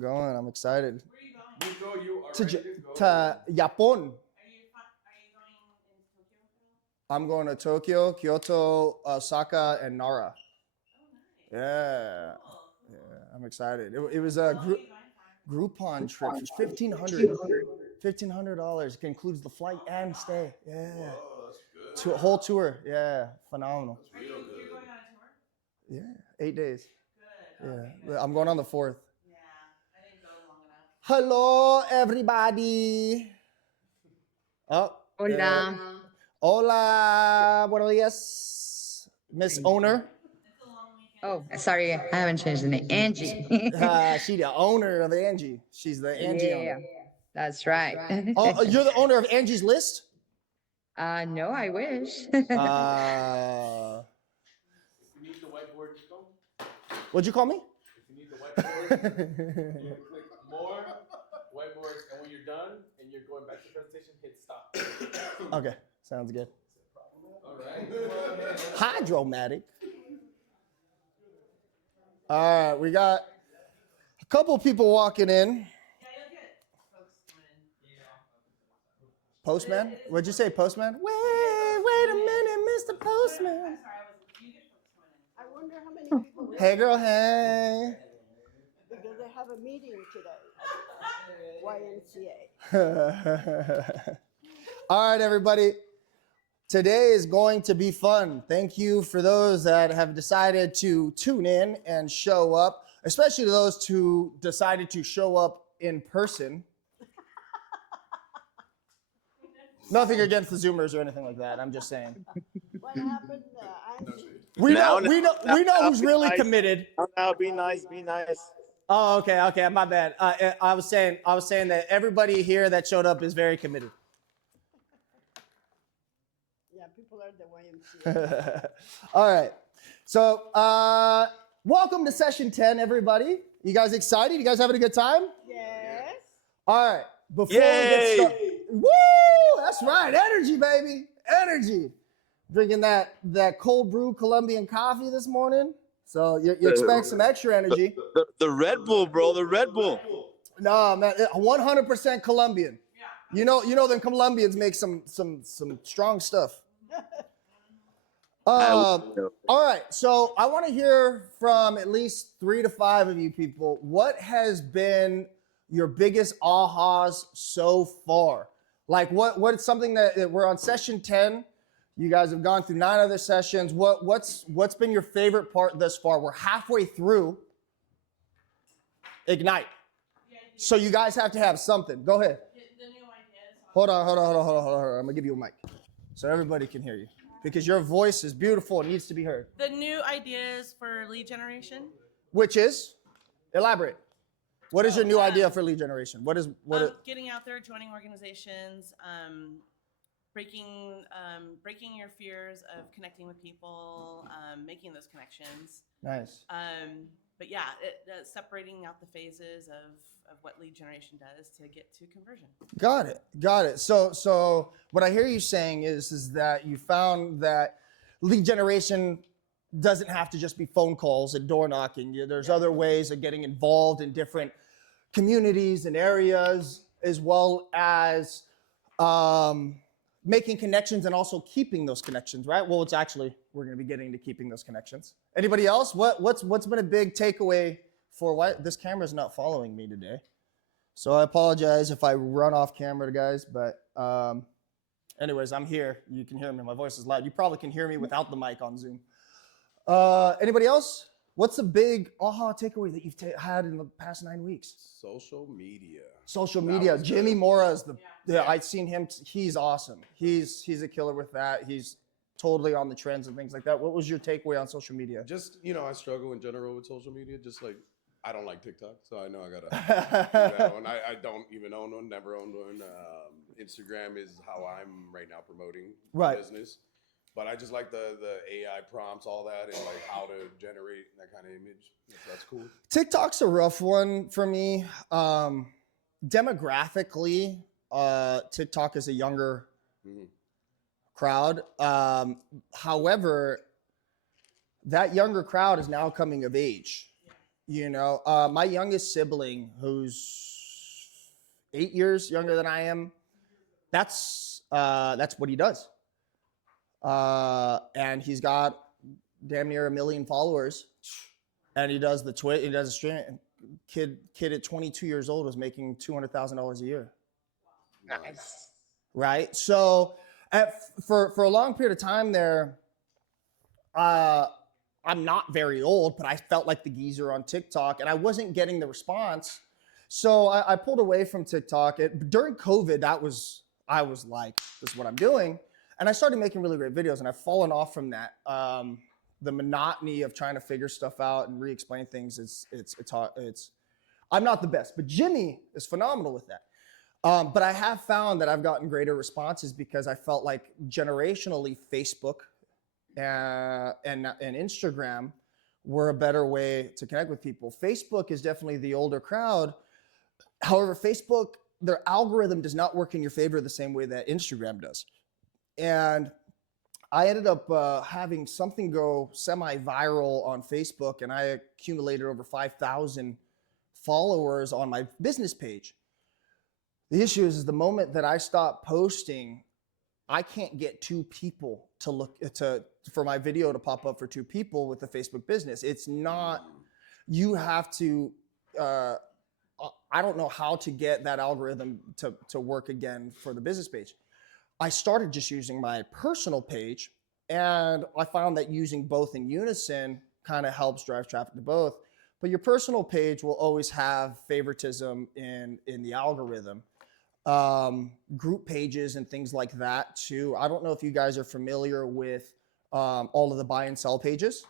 going. I'm excited. Where are you going? Nikko, you are To, ready J- to go. to Japan. Are you going in Tokyo? I'm going to Tokyo, Kyoto, Osaka, and Nara. Oh, nice. Yeah. Cool. Yeah, I'm excited. It was How a long are you going for? Groupon trip. $1,500. It includes the flight and stay. Yeah. Whoa, that's good. Whole tour. Yeah. Phenomenal. That's real You're good. going on a tour? Yeah. 8 days. Good. Yeah. Okay, good. I'm going on the 4th. Yeah, I didn't go long enough. Hello, everybody. Oh. Hola. Hola. Buenos días. Miss Owner. It's a long weekend. Oh, sorry, I haven't changed the name. Angie. She the owner of Angie. She's the Angie yeah, owner. that's right. Oh, you're the owner of Angie's List? No, I wish. If you need the whiteboard, Nikko, What'd you call me? if you need the whiteboard, you click more whiteboard, and when you're done and you're going back to the presentation, hit stop. Okay, sounds good. All right. Hydromatic. All right, we got a couple people walking in. Yeah, you'll get folks coming in. Postman? What'd you say, Postman? Wait a minute, Mr. Postman. I'm sorry, you get folks coming in. I wonder how many people will Hey, girl, hey. because they have a meeting today at YMCA. All right, everybody. Today is going to be fun. Thank you for those that have decided to tune in and show up, especially those who decided to show up in person. Nothing against the Zoomers or anything like that. I'm just saying. What happened? We know Now, who's really nice. committed. Now, be nice, be nice. Oh, okay, my bad. I was saying that everybody here that showed up is very committed. Yeah, people are at the YMCA. All right. So, welcome to session 10, everybody. You guys excited? You guys having a good time? Yes. All right. Before we get Yay! started, woo! That's right. Energy, baby. Energy. Drinking that cold brew Colombian coffee this morning. So you expect some extra energy. The Red Bull, bro, the Red Bull. No, man, 100% Colombian. Yeah. You know them Colombians make some strong stuff. All right, so I want to hear from at least 3 to 5 of you people. What has been your biggest ahas so far? Like what's something that we're on session 10? You guys have gone through 9 other sessions. What's been your favorite part thus far? We're halfway through Ignite. So you guys have to have something. Go ahead. The new ideas. Hold on. I'm gonna give you a mic so everybody can hear you because your voice is beautiful and needs to be heard. The new ideas for lead generation. Which is, elaborate. What is your new idea for lead generation? Getting out there, joining organizations, breaking your fears of connecting with people, making those connections. Nice. But yeah, separating out the phases of what lead generation does to get to conversion. Got it. So what I hear you saying is that you found that lead generation doesn't have to just be phone calls and door knocking. There's other ways of getting involved in different communities and areas, as well as making connections and also keeping those connections, right? Well, we're going to be getting to keeping those connections. Anybody else? What's been a big takeaway for why this camera's not following me today? So I apologize if I run off camera, guys, but anyways, I'm here. You can hear me. My voice is loud. You probably can hear me without the mic on Zoom. Anybody else? What's the big aha takeaway that you've had in the past 9 weeks? Social media. Social That media. was Jimmy good. Mora is I've seen him. He's awesome. He's a killer with that. He's totally on the trends and things like that. What was your takeaway on social media? Just, I struggle in general with social media. Just like, I don't like TikTok, so I know I gotta do that one. I don't even own one, never owned one. Instagram is how I'm right now promoting business. But I just like the AI prompts, all that, and like how to generate that kind of image. That's cool. TikTok's a rough one for me. Demographically, TikTok is a younger crowd. However, that younger crowd is now coming of age. My youngest sibling, who's 8 years younger than I am, that's what he does. And he's got damn near 1 million followers, and he does the he does a stream. Kid at 22 years old was making $200,000 a year. Nice. Right. So for a long period of time there, I'm not very old, but I felt like the geezer on TikTok, and I wasn't getting the response. So I pulled away from TikTok. During COVID, I was like, this is what I'm doing. And I started making really great videos, and I've fallen off from that. The monotony of trying to figure stuff out and re-explain things I'm not the best, but Jimmy is phenomenal with that. But I have found that I've gotten greater responses because I felt like generationally Facebook and Instagram were a better way to connect with people. Facebook is definitely the older crowd. However, Facebook, their algorithm does not work in your favor the same way that Instagram does. And I ended up having something go semi-viral on Facebook, and I accumulated over 5,000 followers on my business page. The issue is the moment that I stop posting, I can't get 2 people for my video to pop up for 2 people with the Facebook business. It's not, you have to, I don't know how to get that algorithm to work again for the business page. I started just using my personal page, and I found that using both in unison kind of helps drive traffic to both. But your personal page will always have favoritism in the algorithm. Group pages and things like that too. I don't know if you guys are familiar with all of the buy and sell pages.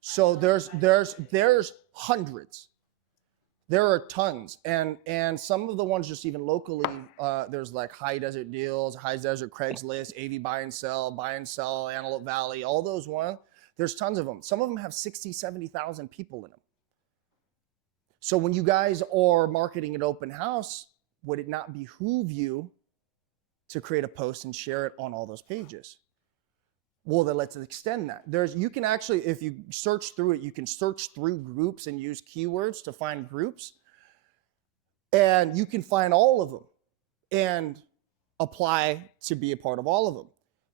So there's hundreds. There are tons, and some of the ones just even locally, there's like High Desert Deals, High Desert Craigslist, AV Buy and Sell, Antelope Valley, all those ones. There's tons of them. Some of them have 60, 70,000 people in them. So when you guys are marketing an open house, would it not behoove you to create a post and share it on all those pages? Well, then let's extend that. You can actually, if you search through it, you can search through groups and use keywords to find groups. And you can find all of them and apply to be a part of all of them.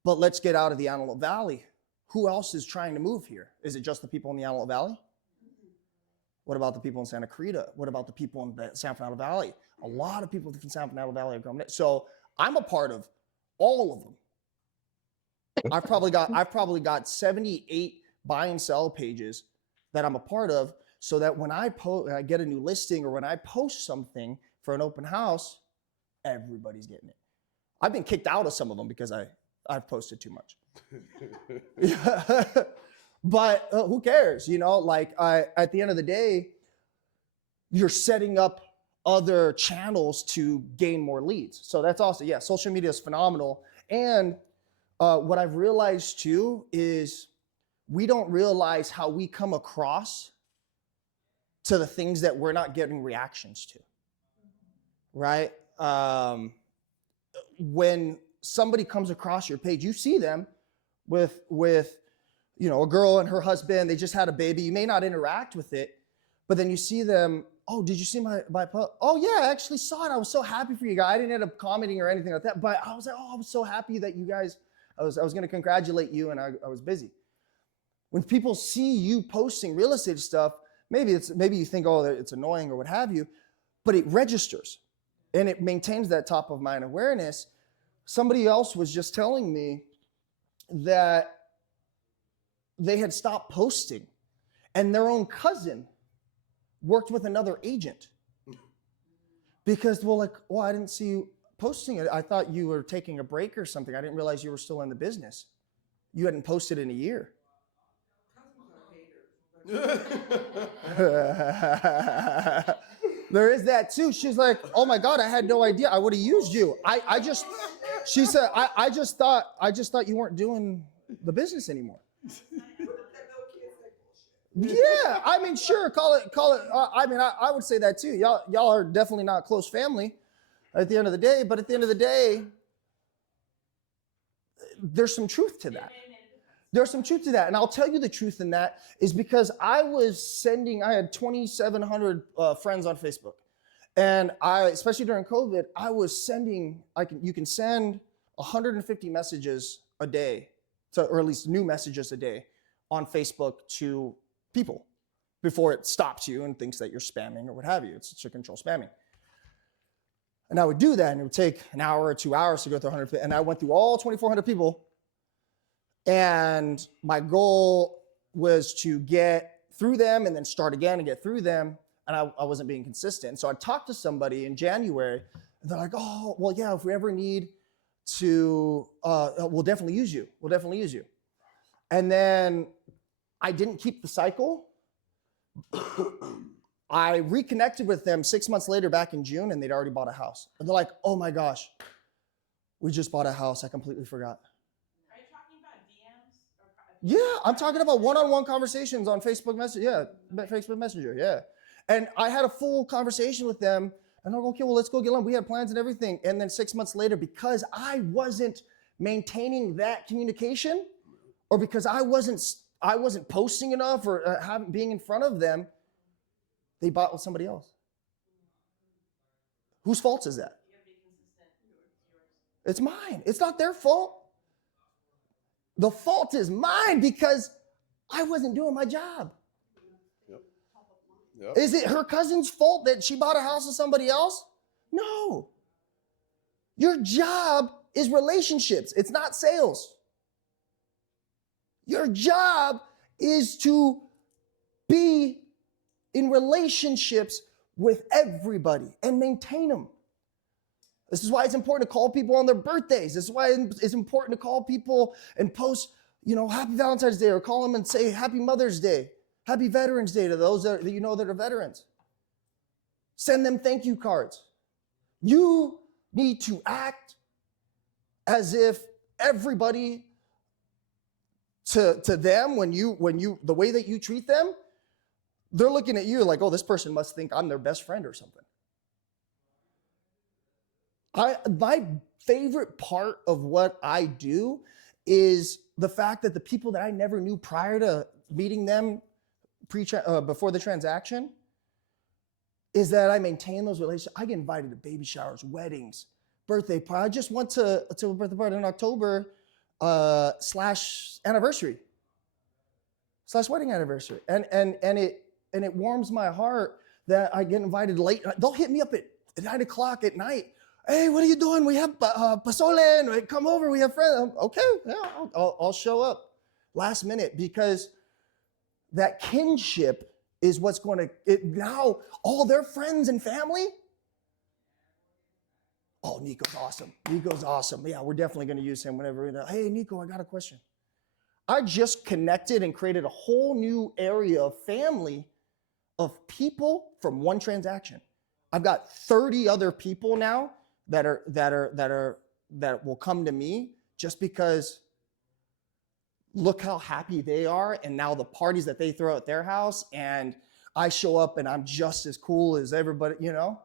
But let's get out of the Antelope Valley. Who else is trying to move here? Is it just the people in the Antelope Valley? What about the people in Santa Clarita? What about the people in the San Fernando Valley? A lot of people from San Fernando Valley are coming in. So I'm a part of all of them. I've probably got 78 buy and sell pages that I'm a part of, so that when I get a new listing or when I post something for an open house, everybody's getting it. I've been kicked out of some of them because I've posted too much. But who cares? At the end of the day, you're setting up other channels to gain more leads. So that's also, yeah, social media is phenomenal. And what I've realized too is we don't realize how we come across to the things that we're not getting reactions to, right? When somebody comes across your page, you see them with a girl and her husband, they just had a baby. You may not interact with it, but then you see them, oh, did you see my post? Oh yeah, I actually saw it. I was so happy for you guys. I didn't end up commenting or anything like that, but I was like, oh, I was so happy that you guys, I was going to congratulate you, and I was busy. When people see you posting real estate stuff, maybe you think, oh, it's annoying or what have you, but it registers and it maintains that top of mind awareness. Somebody else was just telling me that they had stopped posting, and their own cousin worked with another agent because, well, I didn't see you posting it. I thought you were taking a break or something. I didn't realize you were still in the business. You hadn't posted in a year. There is that too. She's like, oh my God, I had no idea. I would have used you. She said, I just thought you weren't doing the business anymore. Yeah, I mean, sure, call it. I would say that too. Y'all are definitely not close family at the end of the day, but at the end of the day, there's some truth to that. There's some truth to that. And I'll tell you the truth in that is because I had 2,700 friends on Facebook. And especially during COVID, I was sending, you can send 150 messages a day, or at least new messages a day on Facebook to people before it stops you and thinks that you're spamming or what have you. It's to control spamming. And I would do that, and it would take an hour or 2 hours to go through 100. And I went through all 2,400 people. And my goal was to get through them and then start again and get through them. And I wasn't being consistent. So I talked to somebody in January, and they're like, oh, well, yeah, if we ever need to, we'll definitely use you. We'll definitely use you. And then I didn't keep the cycle. I reconnected with them 6 months later back in June, and they'd already bought a house. And they're like, oh my gosh, we just bought a house. I completely forgot. Are you talking about DMs? Yeah, I'm talking about one-on-one conversations on Facebook Messenger. Yeah, Facebook Messenger, yeah. And I had a full conversation with them, and I'm like, okay, well, let's go get lunch. We had plans and everything. And then 6 months later, because I wasn't maintaining that communication, or because I wasn't posting enough or being in front of them, they bought with somebody else. Whose fault is that? You gotta be consistent. Yours. It's mine. It's not their fault. The fault is mine because I wasn't doing my job. Yep. Is it her cousin's fault that she bought a house with somebody else? No. Your job is relationships. It's not sales. Your job is to be in relationships with everybody and maintain them. This is why it's important to call people on their birthdays. This is why it's important to call people and post, Happy Valentine's Day, or call them and say Happy Mother's Day, Happy Veterans Day to those that you know that are veterans. Send them thank you cards. You need to act as if everybody to them, when you the way that you treat them, they're looking at you like, oh, this person must think I'm their best friend or something. My favorite part of what I do is the fact that the people that I never knew prior to meeting them before the transaction, is that I maintain those relationships. I get invited to baby showers, weddings, birthday parties. I just went to a birthday party in October /anniversary, /wedding anniversary. And it warms my heart that I get invited late. They'll hit me up at 9 o'clock at night. Hey, what are you doing? We have pozole. Come over. We have friends. Okay, yeah, I'll show up last minute, because that kinship is what's going to, now all their friends and family. Oh, Nikko's awesome. Nikko's awesome. Yeah, we're definitely going to use him whenever. Hey, Nikko, I got a question. I just connected and created a whole new area of family of people from one transaction. I've got 30 other people now that will come to me just because look how happy they are, and now the parties that they throw at their house, and I show up and I'm just as cool as everybody, and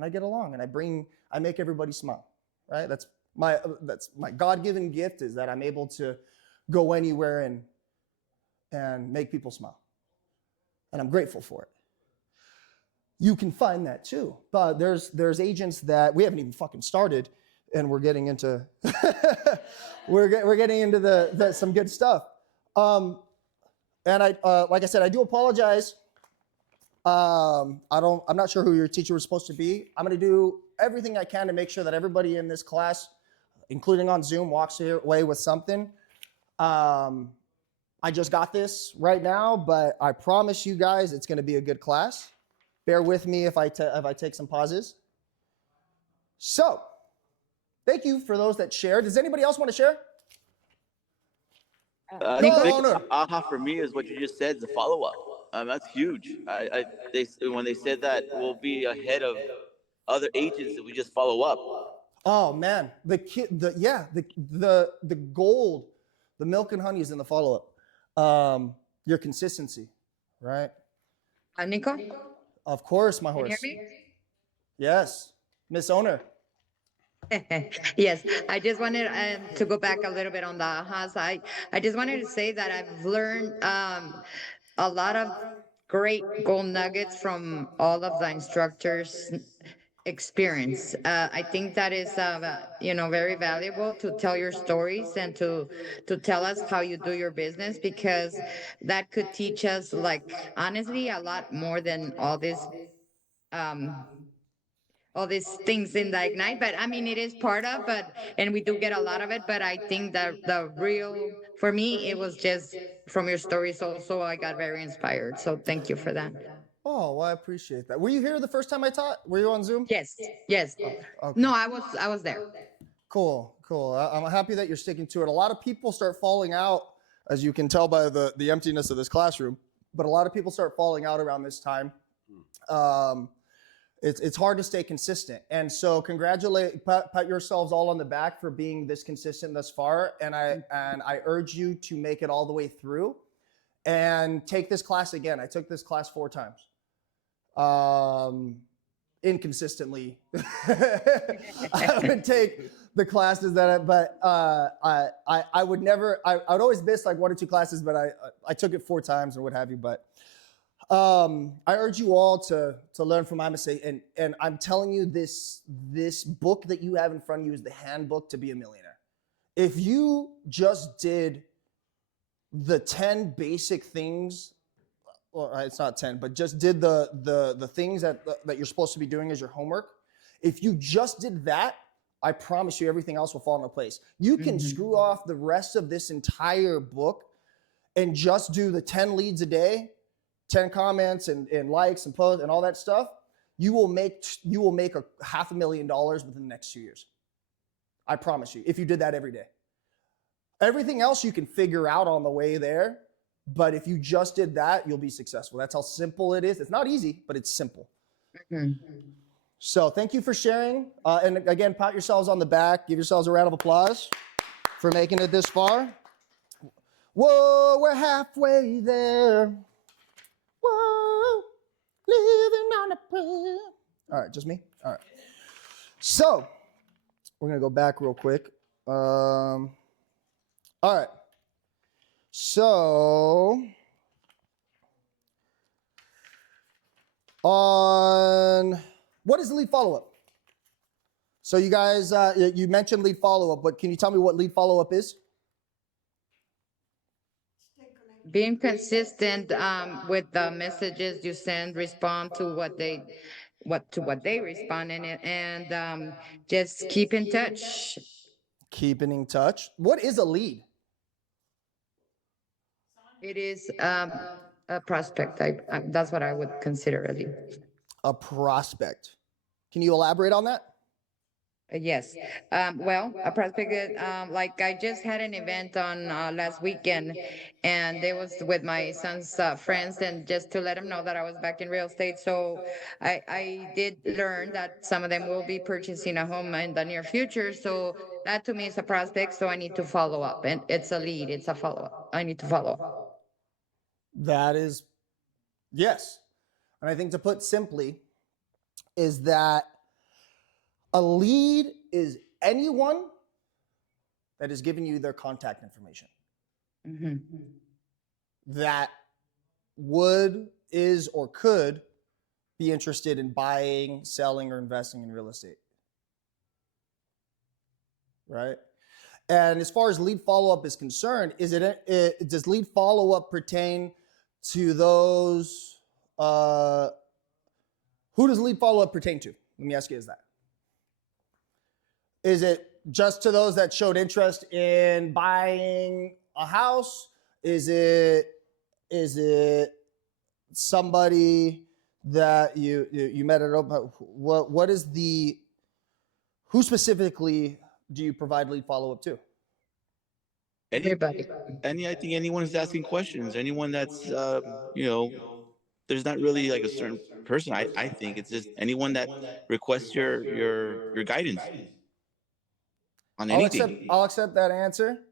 I get along and I make everybody smile, right? That's my God-given gift, is that I'm able to go anywhere and make people smile. And I'm grateful for it. You can find that too. But there's agents that we haven't even fucking started, and we're getting into we're getting into the some good stuff. And I like I said, I do apologize. I'm not sure who your teacher was supposed to be. I'm going to do everything I can to make sure that everybody in this class, including on Zoom, walks away with something. I just got this right now, but I promise you guys it's going to be a good class. Bear with me if I take some pauses. So, thank you for those that shared. Does anybody else want to share? The No, biggest no. aha for me is what you just said, the follow-up. That's huge. When they said that we'll be ahead of other agents if we just follow up. Oh man, the gold, the milk and honey is in the follow-up. Your consistency, right? Nikko? Of course, my Can you horse. hear me? Yes, Miss Owner. Yes, I just wanted to go back a little bit on the ahas. I just wanted to say that I've learned a lot of great gold nuggets from all of the instructors' experience. I think that is, very valuable to tell your stories and to tell us how you do your business because that could teach us, like honestly, a lot more than um all these things in the Ignite. But I mean, it is part of, and we do get a lot of it. But I think that the real, for me, it was just from your stories also, I got very inspired. So thank you for that. Oh, well, I appreciate that. Were you here the first time I taught? Were you on Zoom? Yes, yes. Okay. No, I was there. Cool, cool. I'm happy that you're sticking to it. A lot of people start falling out, as you can tell by the emptiness of this classroom, but a lot of people start falling out around this time. It's hard to stay consistent. And so pat yourselves all on the back for being this consistent thus far. And I urge you to make it all the way through and take this class again. I took this class 4 times. Inconsistently. I would take the classes but I would never, I would always miss like 1 or 2 classes, but I took it 4 times or what have you. But I urge you all to learn from my mistake. And I'm telling you, this book that you have in front of you is the handbook to be a millionaire. If you just did the 10 basic things, well, it's not 10, but just did the things that you're supposed to be doing as your homework. If you just did that, I promise you everything else will fall into place. You can screw off the rest of this entire book and just do the 10 leads a day, 10 comments and likes and posts and all that stuff. You will make a $500,000 within the next 2 years. I promise you, if you did that every day. Everything else you can figure out on the way there, but if you just did that, you'll be successful. That's how simple it is. It's not easy, but it's simple. So thank you for sharing. And again, pat yourselves on the back. Give yourselves a round of applause for making it this far. Whoa, we're halfway there. Whoa, living on a prayer. All right, just me? All right. So we're going to go back real quick. All right. So on what is lead follow-up? So you guys, you mentioned lead follow-up, but can you tell me what lead follow-up is? Being consistent with the messages you send, respond to what they respond in it, and just keep in touch. Keeping in touch. What is a lead? It is a prospect. That's what I would consider a lead. A prospect. Can you elaborate on that? Yes. Well, a prospect, like I just had an event on last weekend, and it was with my son's friends, and just to let them know that I was back in real estate. So I did learn that some of them will be purchasing a home in the near future. So that to me is a prospect. So I need to follow up, and it's a lead. It's a follow up. I need to follow up. That is, yes. And I think to put simply is that a lead is anyone that is giving you their contact information that would, is, or could be interested in buying, selling, or investing in real estate. Right? And as far as lead follow-up is concerned, does lead follow-up pertain to those, who does lead follow-up pertain to? Let me ask you, is that? Is it just to those that showed interest in buying a house? Is it somebody that you met at open? What is who specifically do you provide lead follow-up to? Everybody. I think anyone who's asking questions, anyone that's there's not really like a certain person. I think it's just anyone that requests your guidance on anything. I'll accept that answer.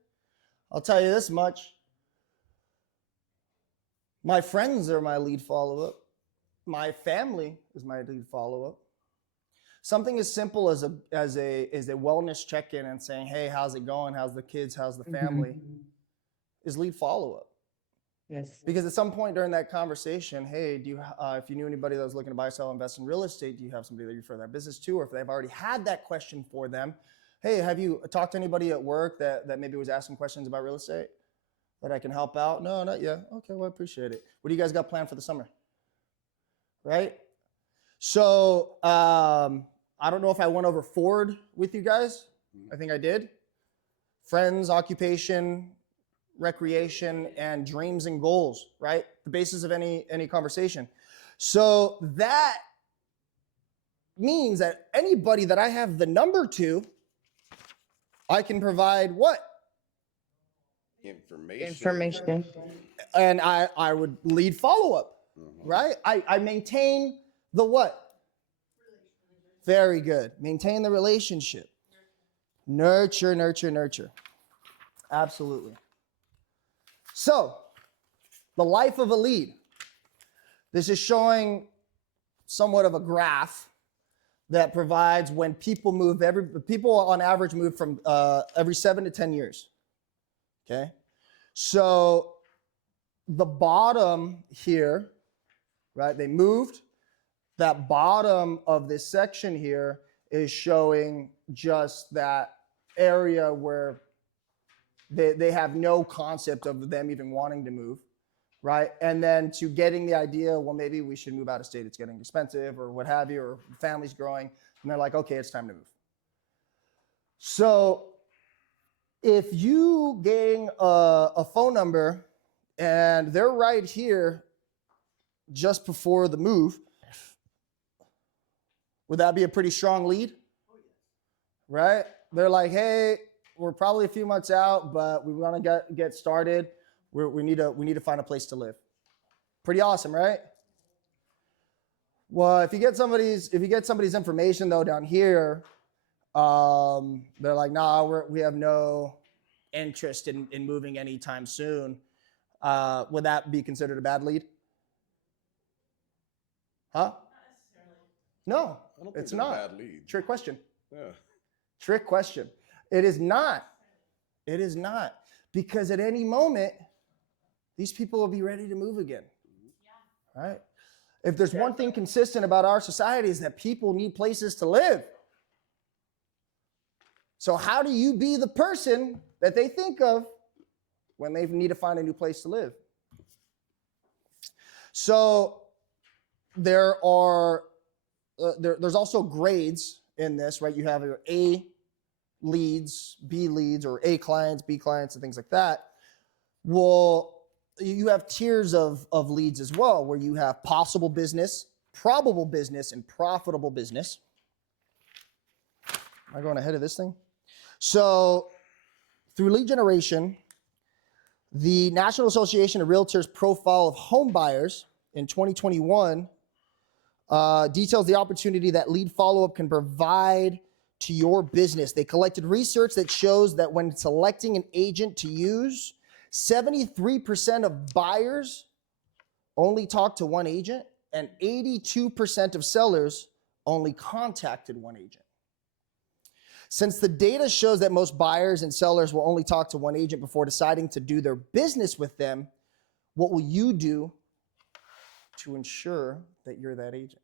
I'll tell you this much. My friends are my lead follow-up. My family is my lead follow-up. something as simple as a wellness check-in and saying, hey, how's it going? How's the kids? How's the family? Is lead follow-up. Yes. Because at some point during that conversation, hey, do you, if you knew anybody that was looking to buy, sell, invest in real estate, do you have somebody that you refer that business to? Or if they've already had that question for them, hey, have you talked to anybody at work that maybe was asking questions about real estate that I can help out? No, not yet. Okay, well, I appreciate it. What do you guys got planned for the summer? Right? So I don't know if I went over Ford with you guys. I think I did. Friends, occupation, recreation, and dreams and goals, right? The basis of any conversation. So that means that anybody that I have the number to, I can provide what? Information. And I would lead follow-up, right? I maintain the what? Very good. Maintain the relationship. Nurture, nurture, nurture. Absolutely. So, the life of a lead. This is showing somewhat of a graph that provides when people move, people on average move from every 7 to 10 years. Okay? So, the bottom here, right, they moved. That bottom of this section here is showing just that area where they have no concept of them even wanting to move, right? And then to getting the idea, well, maybe we should move out of state. It's getting expensive or what have you, or family's growing. And they're like, okay, it's time to move. So if you gain a phone number and they're right here just before the move, would that be a pretty strong lead? Right? They're like, hey, we're probably a few months out, but we want to get started. We need to find a place to live. Pretty awesome, right? Well, if you get somebody's information though down here, they're like, nah, we have no interest in moving anytime soon. Would that be considered a bad lead? Huh? No, I don't think it's it's not. a bad lead. Trick question. Yeah. Trick question. It is not. It is not. Because at any moment, these people will be ready to move again. Right? If there's one thing consistent about our society is that people need places to live. So how do you be the person that they think of when they need to find a new place to live? So there are there's also grades in this, right? You have your A leads, B leads, or A clients, B clients, and things like that. Well, you have tiers of leads as well, where you have possible business, probable business, and profitable business. Am I going ahead of this thing? So through lead generation, the National Association of Realtors profile of home buyers in 2021 details the opportunity that lead follow-up can provide to your business. They collected research that shows that when selecting an agent to use, 73% of buyers only talk to one agent, and 82% of sellers only contacted one agent. Since the data shows that most buyers and sellers will only talk to one agent before deciding to do their business with them, what will you do to ensure that you're that agent?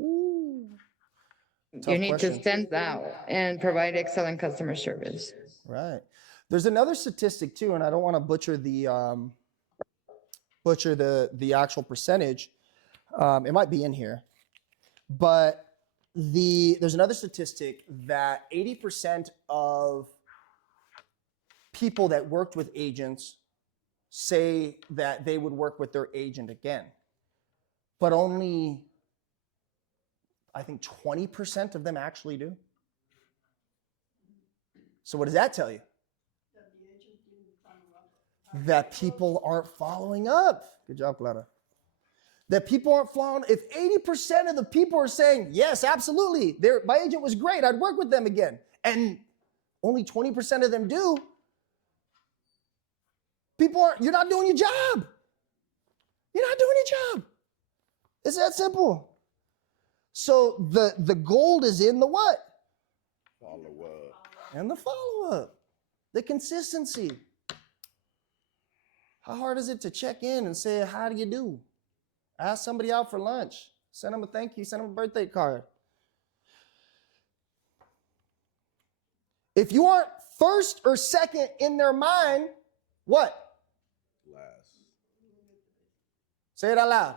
Ooh. You need to stand out and provide excellent customer service. Right. There's another statistic too, and I don't want to butcher the actual percentage. It might be in here, but there's another statistic that 80% of people that worked with agents say that they would work with their agent again, but only, I think 20% of them actually do. So what does that tell you? That people aren't following up. Good job, Clara. That people aren't following. If 80% of the people are saying, yes, absolutely, my agent was great, I'd work with them again, and only 20% of them do, you're not doing your job. You're not doing your job. It's that simple. So the gold is in the what? Follow up. And the follow-up. The consistency. How hard is it to check in and say, how do you do? Ask somebody out for lunch. Send them a thank you. Send them a birthday card. If you aren't first or second in their mind, what? Last. Say it out loud.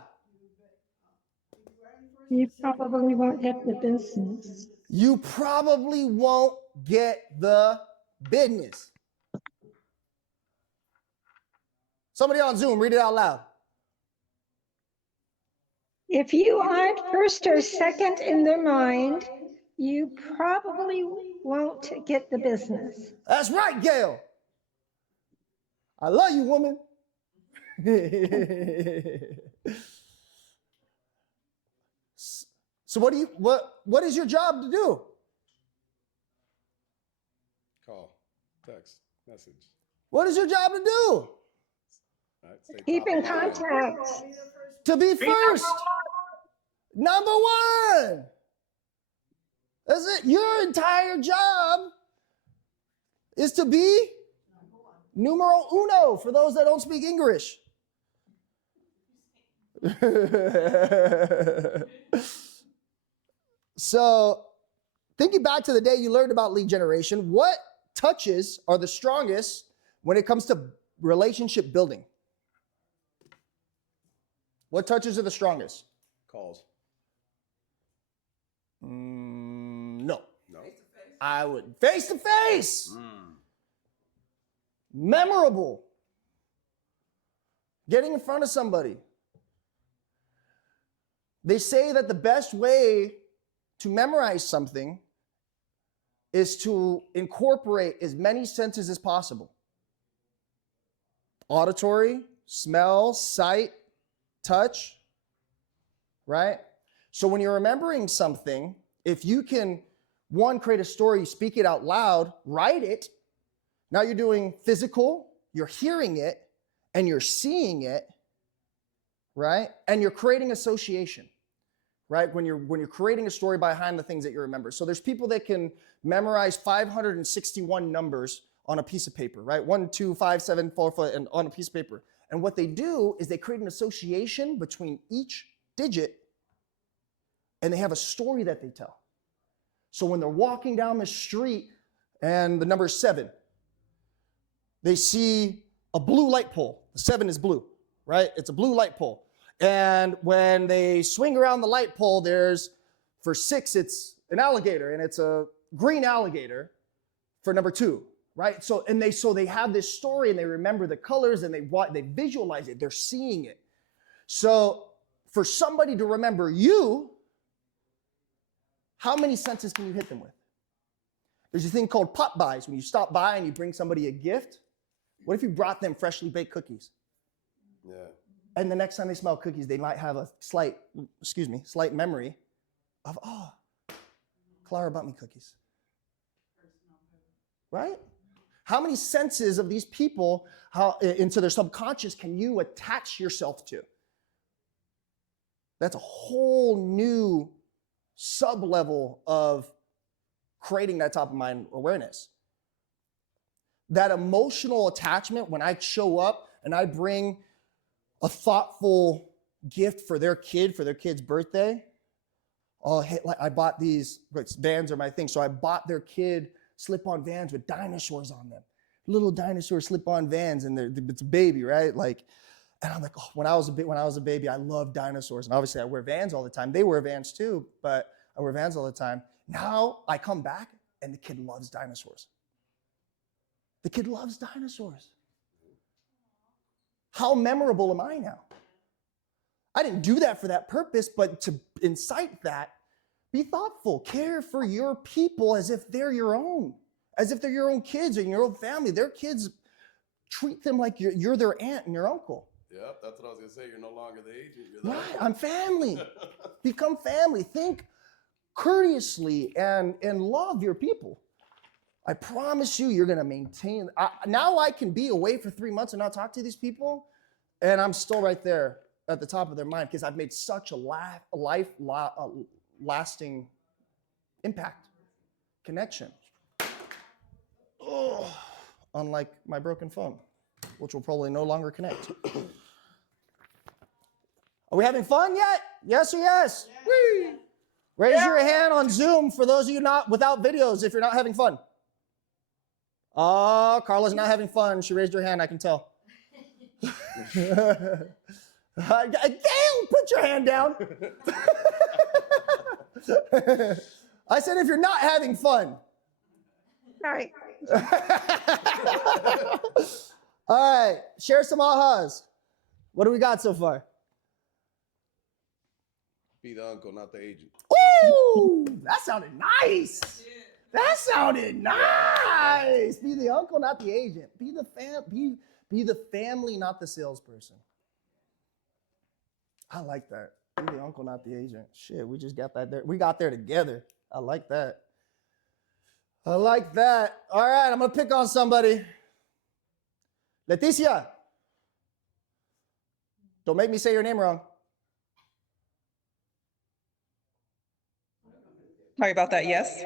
You probably won't get the business. You probably won't get the business. Somebody on Zoom, read it out loud. If you aren't first or second in their mind, you probably won't get the business. That's right, Gail. I love you, woman. So what is your job to do? Call, text, message. What is your job to do? All right, stay Keep top in of mind. contact. To be first. Number one. That's it. Your entire job is to be numero uno for those that don't speak English. So, thinking back to the day you learned about lead generation, what touches are the strongest when it comes to relationship building? What touches are the strongest? Calls. No. No. I would face to face. Memorable. Getting in front of somebody. They say that the best way to memorize something is to incorporate as many senses as possible. Auditory, smell, sight, touch, right? So when you're remembering something, if you can, one, create a story, speak it out loud, write it, now you're doing physical, you're hearing it, and you're seeing it, right? And you're creating association, right? When you're creating a story behind the things that you remember. So there's people that can memorize 561 numbers on a piece of paper, right? 1, 2, 5, 7, 4, 5, and on a piece of paper. And what they do is they create an association between each digit, and they have a story that they tell. So when they're walking down the street and the number is 7, they see a blue light pole. The 7 is blue, right? It's a blue light pole. And when they swing around the light pole, for 6, it's an alligator, and it's a green alligator for number 2, right? So they have this story, and they remember the colors, and they visualize it. They're seeing it. So for somebody to remember you, how many senses can you hit them with? There's a thing called pop buys. When you stop by and you bring somebody a gift, what if you brought them freshly baked cookies? Yeah. And the next time they smell cookies, they might have a slight memory of, oh, Clara bought me cookies. Right? How many senses of these people into their subconscious can you attach yourself to? That's a whole new sub-level of creating that top of mind awareness. That emotional attachment, when I show up and I bring a thoughtful gift for their kid's birthday. Oh, hey, like I bought these, Vans are my thing. So I bought their kid slip-on Vans with dinosaurs on them. Little dinosaur slip-on Vans, and it's a baby, right? Like, and I'm like, oh, when I was a baby, I loved dinosaurs. And obviously I wear Vans all the time. They wear Vans too, but I wear Vans all the time. Now I come back and the kid loves dinosaurs. The kid loves dinosaurs. How memorable am I now? I didn't do that for that purpose, but to incite that, be thoughtful, care for your people as if they're your own, as if they're your own kids or your own family. Their kids, treat them like you're their aunt and your uncle. Yep, that's what I was gonna say. You're no longer the agent. You're the Right, uncle. I'm family. Become family. Think courteously and love your people. I promise you're going to maintain. Now I can be away for 3 months and not talk to these people, and I'm still right there at the top of their mind because I've made such a lasting impact, connection. Oh, unlike my broken phone, which will probably no longer connect. Are we having fun yet? Yes or yes? Yeah. Raise your hand on Zoom for those of you not without videos if you're not having fun. Oh, Carla's not having fun. She raised her hand, I can tell. Gail, put your hand down. I said if you're not having fun. All right. All right, share some ahas. What do we got so far? Be the uncle, not the agent. Ooh, that sounded nice. That sounded nice. Be the uncle, not the agent. Be the family, not the salesperson. I like that. Be the uncle, not the agent. Shit, we just got that there. We got there together. I like that. I like that. All right, I'm gonna pick on somebody. Leticia. Don't make me say your name wrong. Sorry about that. Yes.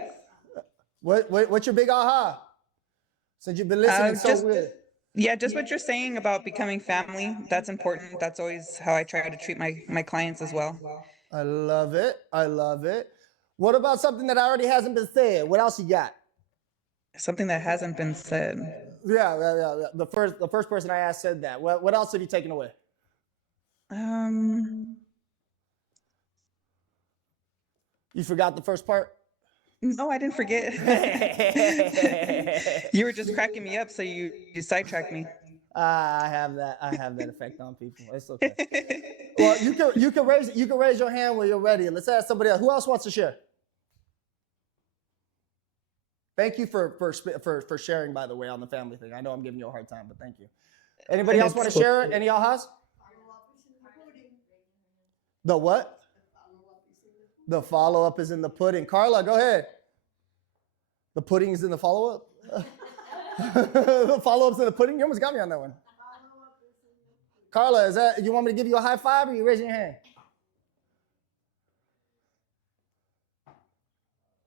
What's your big aha? Since you've been listening so good. Yeah, just what you're saying about becoming family. That's important. That's always how I try to treat my clients as well. I love it. I love it. What about something that already hasn't been said? What else you got? Something that hasn't been said. Yeah. The first person I asked said that. What else have you taken away? You forgot the first part? No, I didn't forget. You were just cracking me up, so you sidetracked me. I have that effect on people. It's okay. Well, you can raise your hand when you're ready. Let's ask somebody else. Who else wants to share? Thank you for sharing, by the way, on the family thing. I know I'm giving you a hard time, but thank you. Anybody else want to share? Any ahas? The what? The follow-up is in the pudding. Carla, go ahead. The pudding is in the follow-up? The follow-up's in the pudding? You almost got me on that one. Carla, you want me to give you a high five or are you raising your hand?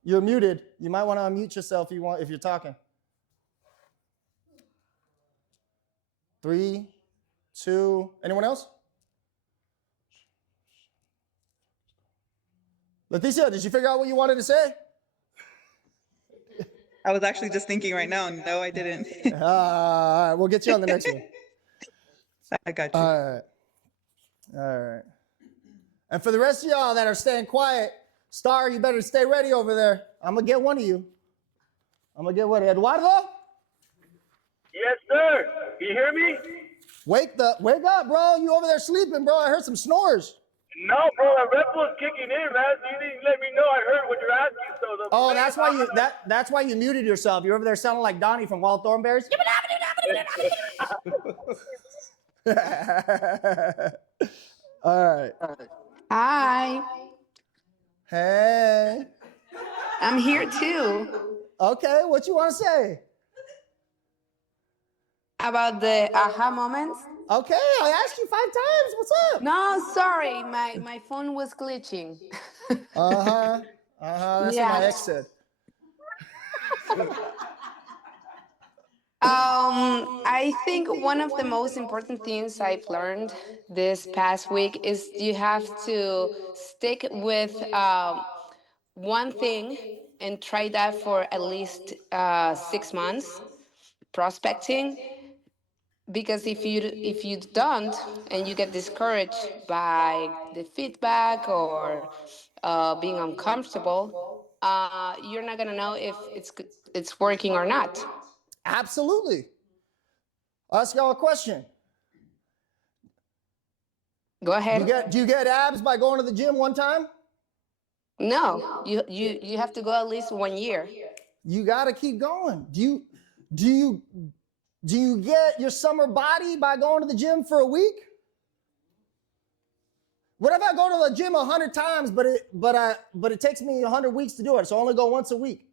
You're muted. You might want to unmute yourself if you're talking. 3, 2, anyone else? Leticia, did you figure out what you wanted to say? I was actually just thinking right now. No, I didn't. All right, we'll get you on the next one. I got you. All right. And for the rest of y'all that are staying quiet, Star, you better stay ready over there. I'm going to get one of you. Eduardo? Yes, sir. Can you hear me? Wake up, bro. You over there sleeping, bro. I heard some snores. No, bro. The Red Bull's kicking in, man. So you didn't let me know. I heard what you're asking. So that's why you muted yourself. You're over there sounding like Donnie from Wild Thornberries. All right. Hi, Hey. I'm here too. Okay, what you want to say? About the aha moments? Okay, I asked you 5 times. What's up? No, sorry, my phone was glitching. That's what my ex said. I think one of the most important things I've learned this past week is you have to stick with one thing and try that for at least 6 months, prospecting. Because if you don't and you get discouraged by the feedback or being uncomfortable, you're not gonna know if it's working or not. Absolutely. I'll ask y'all a question. Go ahead. Do you get abs by going to the gym one time? No, you have to go at least 1 year. You got to keep going. Do you get your summer body by going to the gym for a week? What if I go to the gym 100 times, but it takes me 100 weeks to do it, so I only go once a week?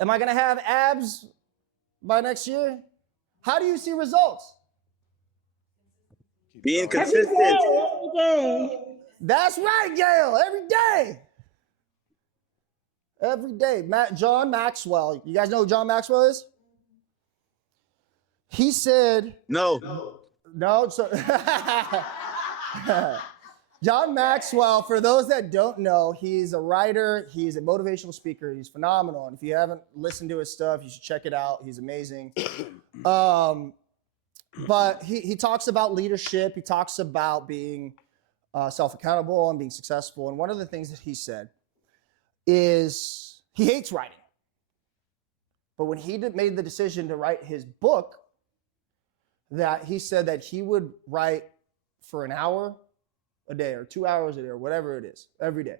Am I going to have abs by next year? How do you see results? Being consistent. That's right, Gail. Every day. Every day. John Maxwell. You guys know who John Maxwell is? He said, No. no. So John Maxwell, for those that don't know, he's a writer. He's a motivational speaker. He's phenomenal. And if you haven't listened to his stuff, you should check it out. He's amazing. But he talks about leadership. He talks about being self-accountable and being successful. And one of the things that he said is he hates writing. But when he made the decision to write his book, that he said that he would write for an hour a day or 2 hours a day or whatever it is, every day.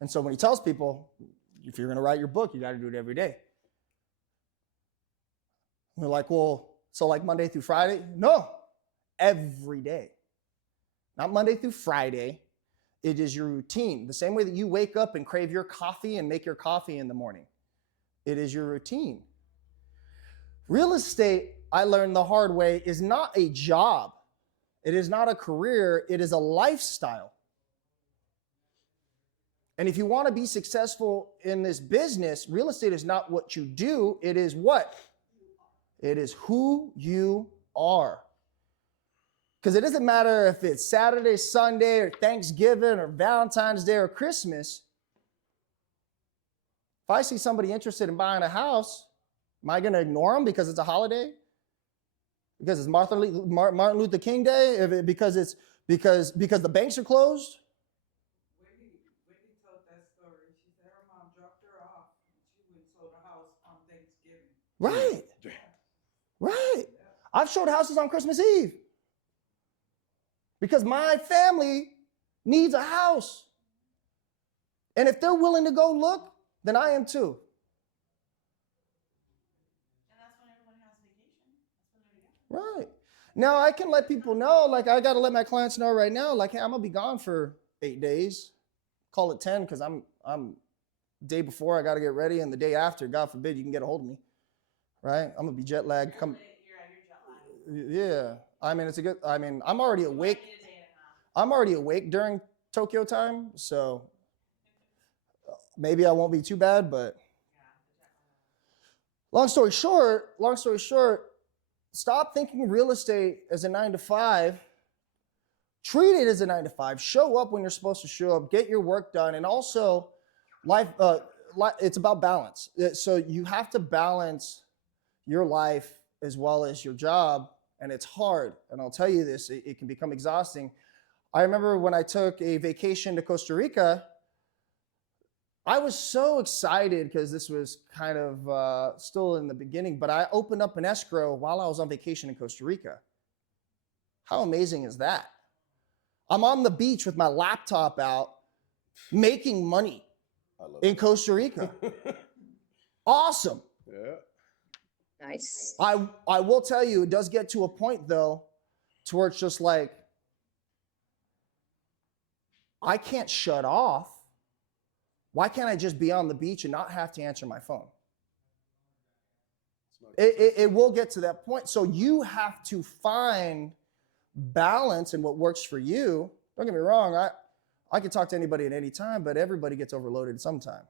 And so when he tells people, if you're going to write your book, you got to do it every day. We're like, well, so like Monday through Friday? No, every day. Not Monday through Friday. It is your routine. The same way that you wake up and crave your coffee and make your coffee in the morning. It is your routine. Real estate, I learned the hard way, is not a job. It is not a career. It is a lifestyle. And if you want to be successful in this business, real estate is not what you do. It is what? It is who you are. Because it doesn't matter if it's Saturday, Sunday, or Thanksgiving, or Valentine's Day, or Christmas. If I see somebody interested in buying a house, am I going to ignore them because it's a holiday? Because it's Martin Luther King Day? Because the banks are closed? Whitney told that story. She said her mom dropped her off and she went and sold a house on Thanksgiving. Right. Right. I've showed houses on Christmas Eve because my family needs a house. And if they're willing to go look, then I am too. And that's when everyone has vacation. That's when they're together. Right. Now I can let people know, like I got to let my clients know right now, like, hey, I'm going to be gone for 8 days. Call it 10 because I'm day before I got to get ready, and the day after, God forbid, you can get a hold of me. Right? I'm going to be jet lagged. You're jet lagged. Yeah. I'm already awake. I'm already awake during Tokyo time, so maybe I won't be too bad, but long story short, stop thinking real estate as a 9-to-5. Treat it as a 9-to-5. Show up when you're supposed to show up. Get your work done. And also, life. It's about balance. So you have to balance your life as well as your job, and it's hard. And I'll tell you this, it can become exhausting. I remember when I took a vacation to Costa Rica, I was so excited because this was kind of still in the beginning, but I opened up an escrow while I was on vacation in Costa Rica. How amazing is that? I'm on the beach with my laptop out, making money in Costa Rica. Awesome. Yeah. Nice. I will tell you, it does get to a point, though, to where it's just like, I can't shut off. Why can't I just be on the beach and not have to answer my phone? It will get to that point. So you have to find balance in what works for you. Don't get me wrong. I can talk to anybody at any time, but everybody gets overloaded sometime.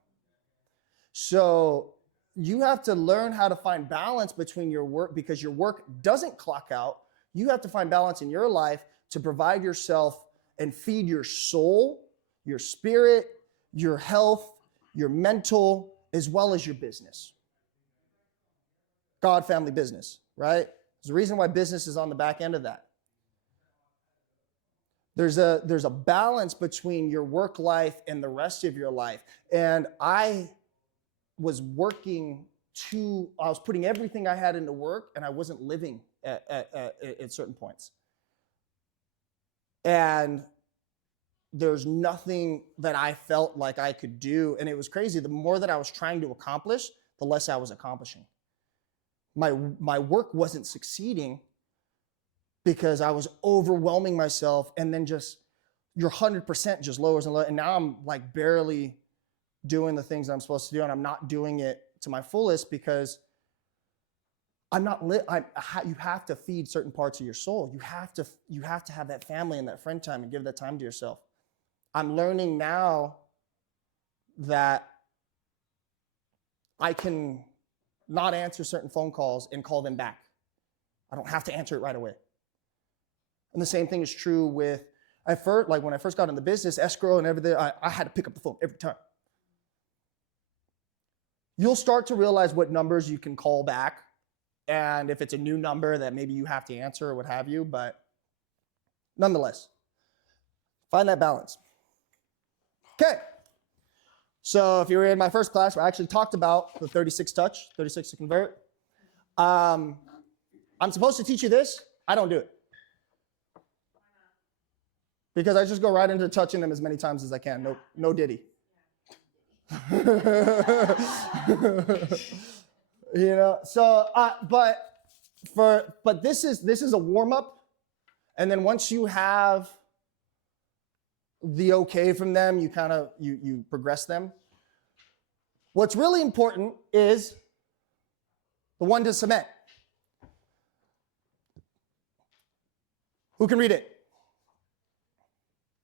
So you have to learn how to find balance between your work, because your work doesn't clock out. You have to find balance in your life to provide yourself and feed your soul, your spirit, your health, your mental, as well as your business. God, family, business, right? There's a reason why business is on the back end of that. There's a balance between your work life and the rest of your life. And I was putting everything I had into work, and I wasn't living at certain points. And there's nothing that I felt like I could do. And it was crazy. The more that I was trying to accomplish, the less I was accomplishing. My work wasn't succeeding because I was overwhelming myself, and then just your 100% just lowers and lowers. And now I'm like barely doing the things I'm supposed to do, and I'm not doing it to my fullest because you have to feed certain parts of your soul. You have to have that family and that friend time and give that time to yourself. I'm learning now that I can not answer certain phone calls and call them back. I don't have to answer it right away. And the same thing is true with, when I first got in the business, escrow and everything, I had to pick up the phone every time. You'll start to realize what numbers you can call back, and if it's a new number that maybe you have to answer or what have you, but nonetheless, find that balance. Okay. So if you were in my first class, I actually talked about the 36 touch, 36 to convert. I'm supposed to teach you this. I don't do it. Because I just go right into touching them as many times as I can. No diddy. So but this is a warm-up, and then once you have the okay from them, you progress them. What's really important is the one to cement. Who can read it?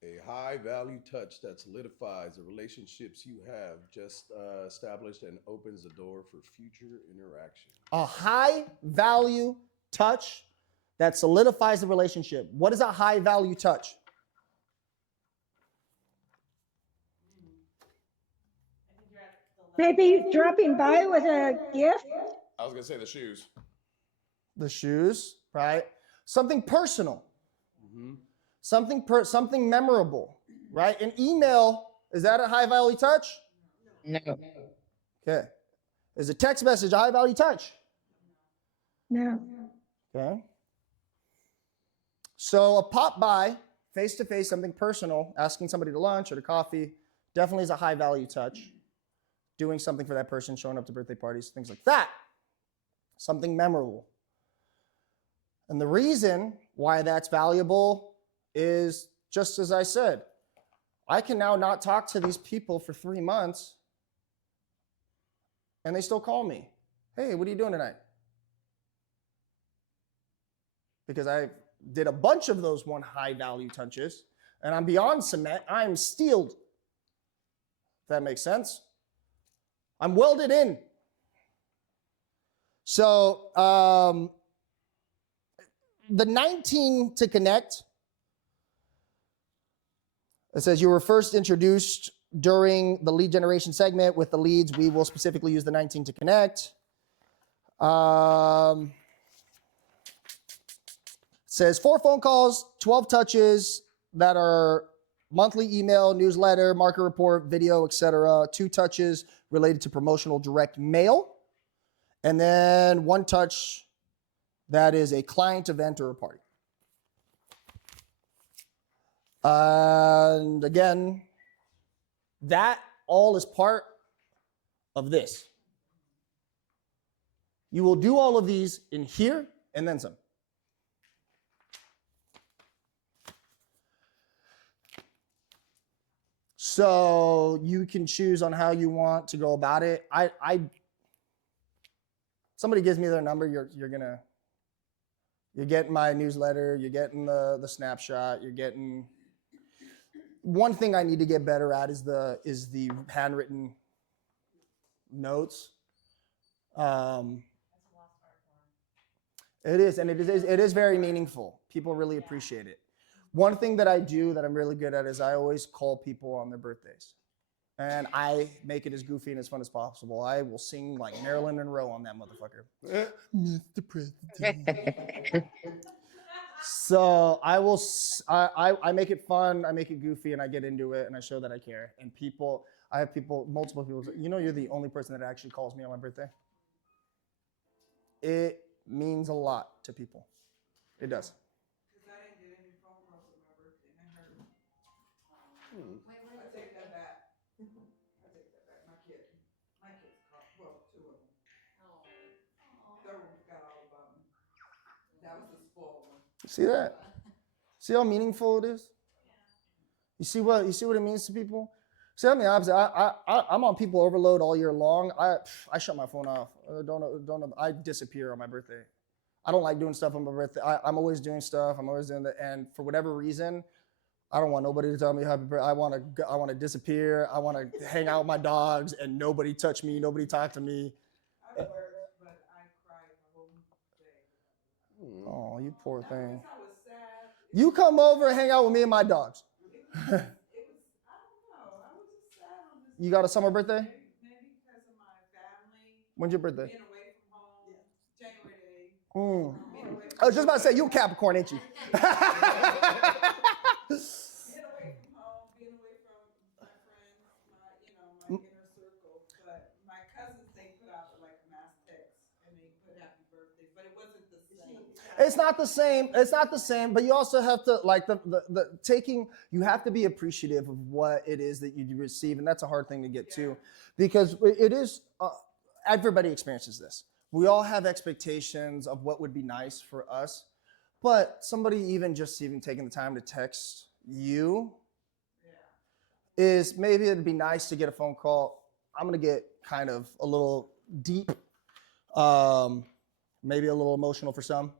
A high value touch that solidifies the relationships you have just established and opens the door for future interaction. A high value touch that solidifies the relationship. What is a high value touch? Maybe dropping by with a gift. I was going to say the shoes. The shoes, right? Something personal. Mm-hmm. Something memorable, right? An email, is that a high value touch? No. Okay. Is a text message a high value touch? No. Okay. So a pop by, face to face, something personal, asking somebody to lunch or to coffee, definitely is a high value touch. Doing something for that person, showing up to birthday parties, things like that. Something memorable. And the reason why that's valuable is just as I said. I can now not talk to these people for 3 months, and they still call me. Hey, what are you doing tonight? Because I did a bunch of those one high value touches, and I'm beyond cement. I'm steeled. If that makes sense. I'm welded in. So the 19 to connect, it says you were first introduced during the lead generation segment. With the leads, we will specifically use the 19 to connect. It says 4 phone calls, 12 touches that are monthly email, newsletter, market report, video, etc. 2 touches related to promotional direct mail. And then 1 touch that is a client event or a party. And again, that all is part of this. You will do all of these in here and then some. So you can choose on how you want to go about it. Somebody gives me their number, you're getting my newsletter, you're getting the snapshot, you're getting. One thing I need to get better at is the handwritten notes. It is, and it is very meaningful. People really appreciate it. One thing that I do that I'm really good at is I always call people on their birthdays. And I make it as goofy and as fun as possible. I will sing like Marilyn Monroe on that motherfucker. Mr. President. So I make it fun, I make it goofy, and I get into it, and I show that I care. And multiple people say, you're the only person that actually calls me on my birthday. It means a lot to people. It does. Because I didn't get any phone calls on my birthday, and I heard them. I take that back. I take that back. My kids called, well, 2 of them. Third one forgot all about me. That was the spoiled one. See that? See how meaningful it is? You see what it means to people? See, I'm the opposite. I'm on people overload all year long. I shut my phone off. I disappear on my birthday. I don't like doing stuff on my birthday. I'm always doing stuff. I'm always doing that. And for whatever reason, I don't want nobody to tell me happy birthday. I want to disappear. I want to hang out with my dogs and nobody touch me. Nobody talk to me. I worked, but I cried the whole day. Oh, you poor thing. I was sad. You come over and hang out with me and my dogs. It was, I don't know. I was just sad on this. You got a summer birthday? Maybe because of my family. When's your birthday? Being away from home. January 8th. I was just about to say, you a Capricorn, ain't you? Being away from home, being away from my friends, my inner circle. But my cousins, they put out like a mass text and they put happy birthday, but it wasn't the same. It's not the same. It's not the same. But you also have to like the taking. You have to be appreciative of what it is that you receive, and that's a hard thing to get to, because it is. Everybody experiences this. We all have expectations of what would be nice for us, but somebody even taking the time to text you is maybe it'd be nice to get a phone call. I'm gonna get kind of a little deep, maybe a little emotional for some,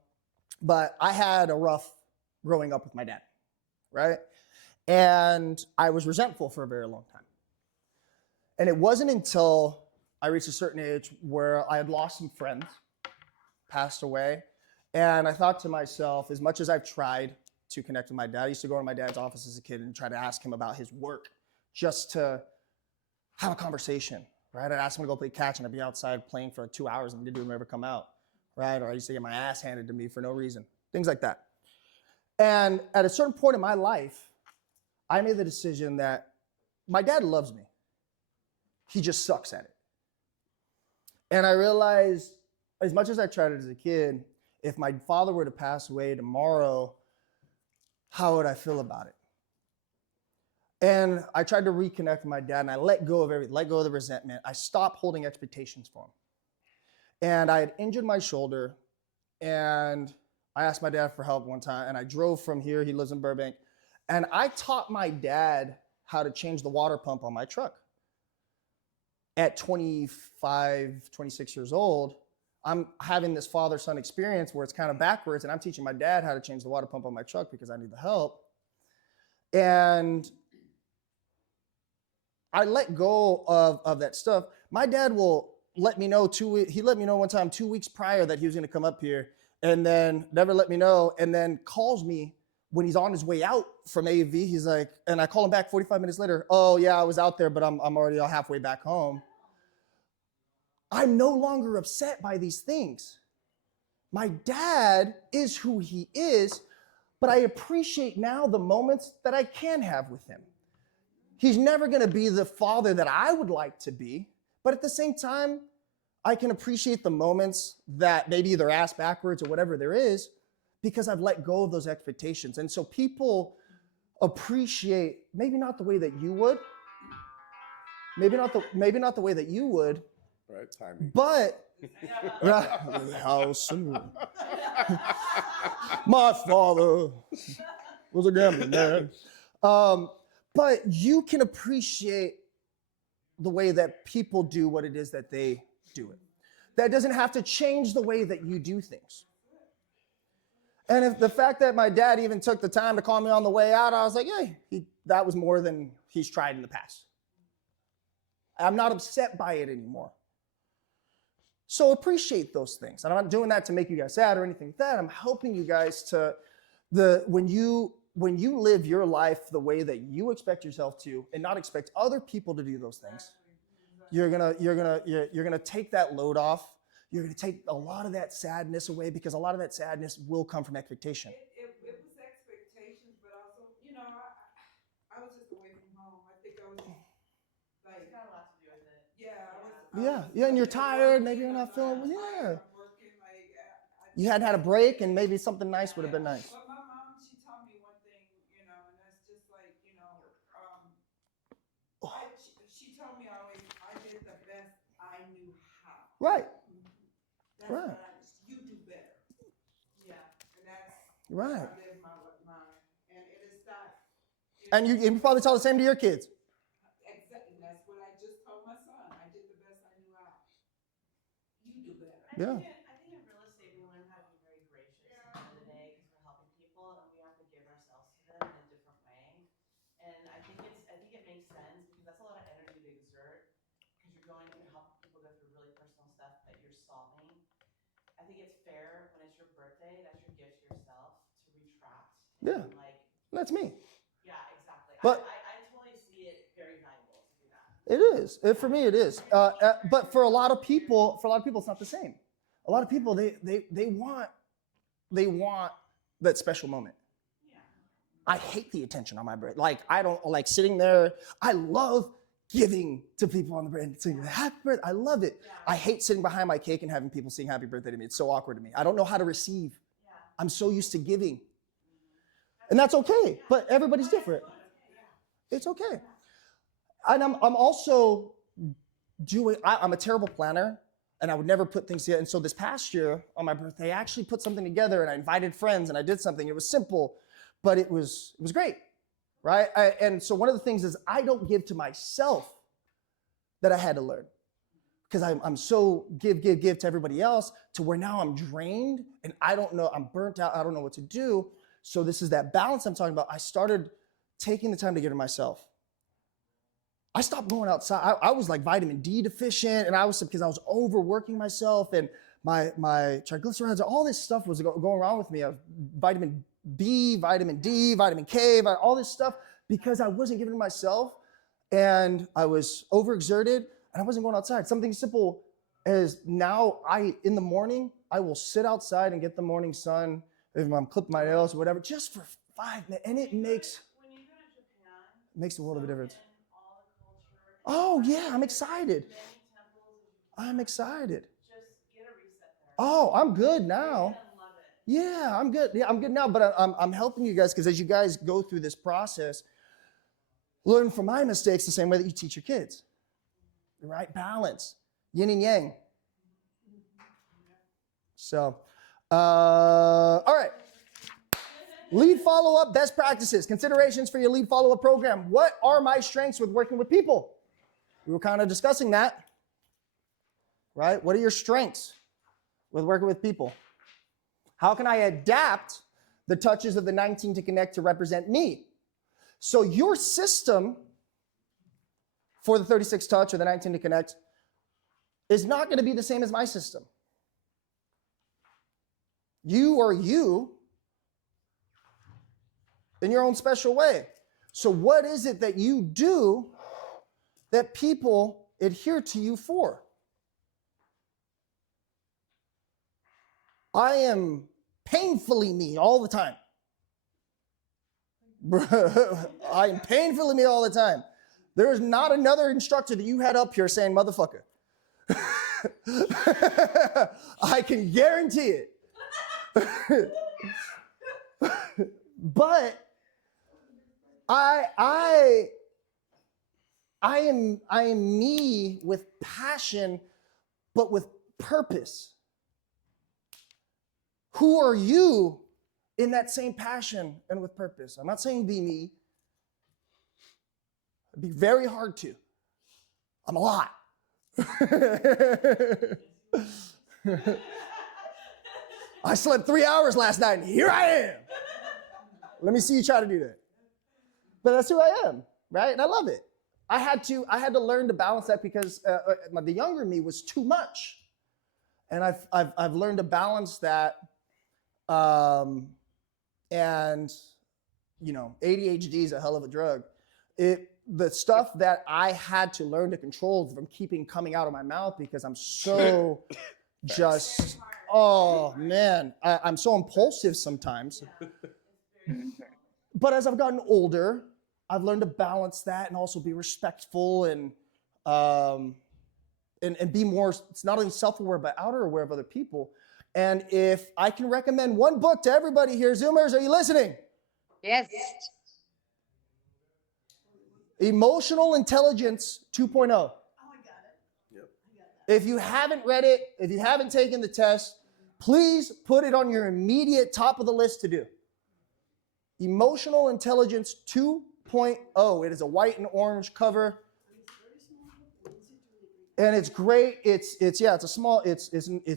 but I had a rough growing up with my dad, right? And I was resentful for a very long time. And it wasn't until I reached a certain age where I had lost some friends, passed away, and I thought to myself, as much as I've tried to connect with my dad, I used to go to my dad's office as a kid and try to ask him about his work, just to have a conversation, right? I'd ask him to go play catch, and I'd be outside playing for 2 hours, and he didn't ever come out, right? Or I used to get my ass handed to me for no reason, things like that. And at a certain point in my life, I made the decision that my dad loves me. He just sucks at it. And I realized, as much as I tried it as a kid, if my father were to pass away tomorrow, how would I feel about it? And I tried to reconnect with my dad, and I let go of everything, let go of the resentment. I stopped holding expectations for him. And I had injured my shoulder, and I asked my dad for help one time, and I drove from here, he lives in Burbank, and I taught my dad how to change the water pump on my truck. At 25, 26 years old, I'm having this father-son experience where it's kind of backwards, and I'm teaching my dad how to change the water pump on my truck because I need the help. And I let go of that stuff. My dad will let me know he let me know one time 2 weeks prior that he was going to come up here, and then never let me know, and then calls me when he's on his way out from AV. He's like, and I call him back 45 minutes later. Oh yeah, I was out there, but I'm already halfway back home. I'm no longer upset by these things. My dad is who he is, but I appreciate now the moments that I can have with him. He's never going to be the father that I would like to be, but at the same time, I can appreciate the moments that maybe they're ass backwards or whatever there is, because I've let go of those expectations. And so people appreciate, maybe not the way that you would, maybe not the way that you would, right, timing. But house and my father was a gambling man. But you can appreciate the way that people do what it is that they do it. That doesn't have to change the way that you do things. And if the fact that my dad even took the time to call me on the way out, I was like, hey, that was more than he's tried in the past. I'm not upset by it anymore. So appreciate those things. And I'm not doing that to make you guys sad or anything like that. I'm helping you guys to when you live your life the way that you expect yourself to, and not expect other people to do those things, you're gonna take that load off. You're gonna take a lot of that sadness away, because a lot of that sadness will come from expectation. It was expectations, but also, I was just away from home. I think I was like, It's got a lot to do with it. Yeah, and you're tired. Maybe you're not feeling. Yeah. You hadn't had a break, and maybe something nice would have been nice. But my mom, she taught me one thing, and that's just like, she told me always, I did the best I knew how. Right. That's Right. You do better. Yeah. And that's right. I live my mind. And it is not. And you probably tell the same to your kids. Exactly. That's what I just told my son. I did the best I knew how. You do better. Yeah. I think in real estate we learn how to be very gracious at the end of the day, because we're helping people and we have to give ourselves to them in a different way. sense because that's a lot of energy to exert because you're going to help people go through really personal stuff that you're solving. I think it's fair when it's your birthday, that's your gift to yourself to retract. Yeah. And like, That's me. yeah, exactly. But I totally see it very valuable to do that. it is. For me, it is. But for a lot of people, it's not the same. A lot of people, they want that special moment. I hate the attention on my birthday. Like, I don't like sitting there. I love giving to people on the birthday and saying happy birthday. I love it. I hate sitting behind my cake and having people sing happy birthday to me. It's so awkward to me. I don't know how to receive. I'm so used to giving. And that's okay, but everybody's different. It's okay. And I'm also I'm a terrible planner, and I would never put things together. And so this past year on my birthday, I actually put something together, and I invited friends, and I did something. It was simple, but it was great, right? And so one of the things is I don't give to myself that I had to learn, because I'm so give to everybody else to where now I'm drained, and I don't know, I'm burnt out, I don't know what to do. So this is that balance I'm talking about. I started taking the time to give to myself. I stopped going outside. I was like vitamin D deficient, and because I was overworking myself, and my triglycerides, all this stuff was going wrong with me. Vitamin B, vitamin D, vitamin K, all this stuff, because I wasn't giving to myself, and I was overexerted, and I wasn't going outside. Something simple as now in the morning, I will sit outside and get the morning sun, if I'm clipping my nails or whatever, just for 5 minutes, and it makes a world of a difference. Oh, yeah, I'm excited. I'm excited. Oh, I'm good now. Yeah, I'm good. Yeah, I'm good now, but I'm helping you guys because as you guys go through this process, learn from my mistakes the same way that you teach your kids. The right balance, yin and yang. So, all right. Lead follow-up best practices, considerations for your lead follow-up program. What are my strengths with working with people? We were kind of discussing that, right? What are your strengths with working with people? How can I adapt the touches of the 19 to connect to represent me? So your system for the 36 touch or the 19 to connect is not going to be the same as my system. You are you in your own special way. So what is it that you do that people adhere to you for? I am painfully me all the time. I am painfully me all the time. There is not another instructor that you had up here saying motherfucker. I can guarantee it. But I am me with passion, but with purpose. Who are you in that same passion and with purpose? I'm not saying be me. It'd be very hard to. I'm a lot. I slept 3 hours last night, and here I am. Let me see you try to do that. But that's who I am, right? And I love it. I had to learn to balance that because the younger me was too much, and I've learned to balance that. And you know, ADHD is a hell of a drug. The stuff that I had to learn to control from keeping coming out of my mouth because I'm so just, oh man, I'm so impulsive sometimes. But as I've gotten older, I've learned to balance that and also be respectful and be more, it's not only self-aware, but outer aware of other people. And if I can recommend one book to everybody here, Zoomers, are you listening? Yes. Emotional Intelligence 2.0. Oh, I got it. Yep. I got that. If you haven't read it, if you haven't taken the test, please put it on your immediate top of the list to do. Emotional Intelligence 2.0. It is a white and orange cover. And it's great. It's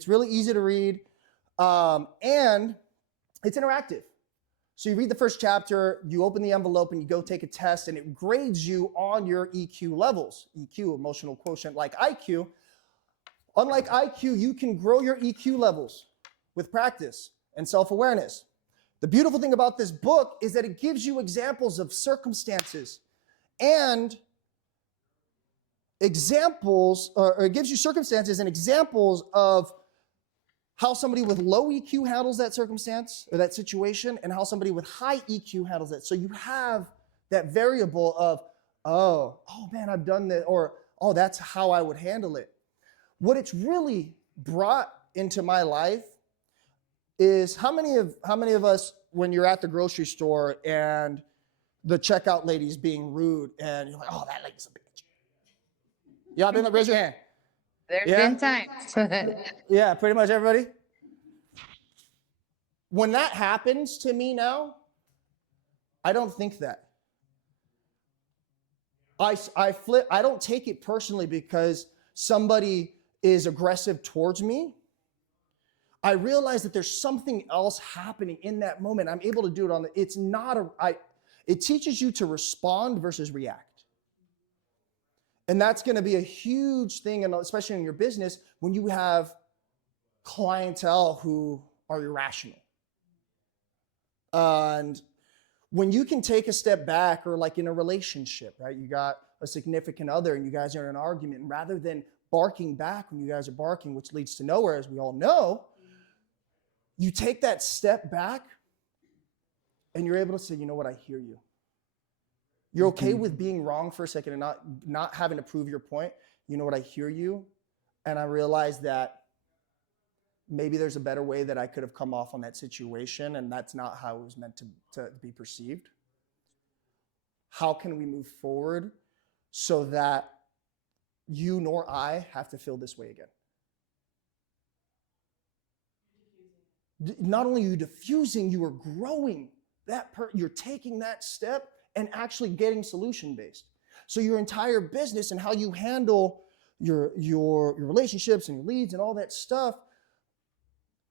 really easy to read. And it's interactive. So you read the first chapter, you open the envelope, and you go take a test, and it grades you on your EQ levels. EQ, emotional quotient, like IQ. Unlike IQ, you can grow your EQ levels with practice and self-awareness. The beautiful thing about this book is that it gives you examples of circumstances and examples, or it gives you circumstances and examples of how somebody with low EQ handles that circumstance or that situation and how somebody with high EQ handles it. So you have that variable of, oh man, I've done that, or oh, that's how I would handle it. What it's really brought into my life is how many of us, when you're at the grocery store and the checkout lady's being rude and you're like, oh, that lady's a bitch. Y'all been raise your hand. There's been times. Yeah, pretty much everybody. When that happens to me now, I don't think that. I flip. I don't take it personally because somebody is aggressive towards me. I realize that there's something else happening in that moment. I'm able to do it on the, it's not a, it teaches you to respond versus react. And that's going to be a huge thing, and especially in your business, when you have clientele who are irrational. And when you can take a step back, or like in a relationship, right? You got a significant other and you guys are in an argument, and rather than barking back when you guys are barking, which leads to nowhere, as we all know, you take that step back and you're able to say, you know what, I hear you. You're okay with being wrong for a second and not having to prove your point. You know what, I hear you. And I realize that maybe there's a better way that I could have come off on that situation, and that's not how it was meant to be perceived. How can we move forward so that you nor I have to feel this way again? Not only are you diffusing, you are growing. You're taking that step and actually getting solution-based. So your entire business and how you handle your relationships and your leads and all that stuff,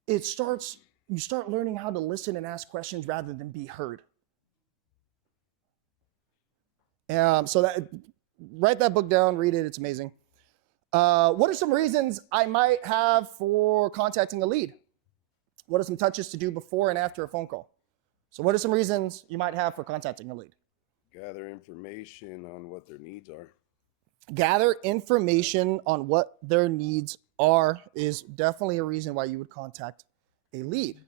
you start learning how to listen and ask questions rather than be heard. So write that book down, read it, it's amazing. What are some reasons I might have for contacting a lead? What are some touches to do before and after a phone call? So what are some reasons you might have for contacting a lead? Gather information on what their needs are. Gather information on what their needs are is definitely a reason why you would contact a lead.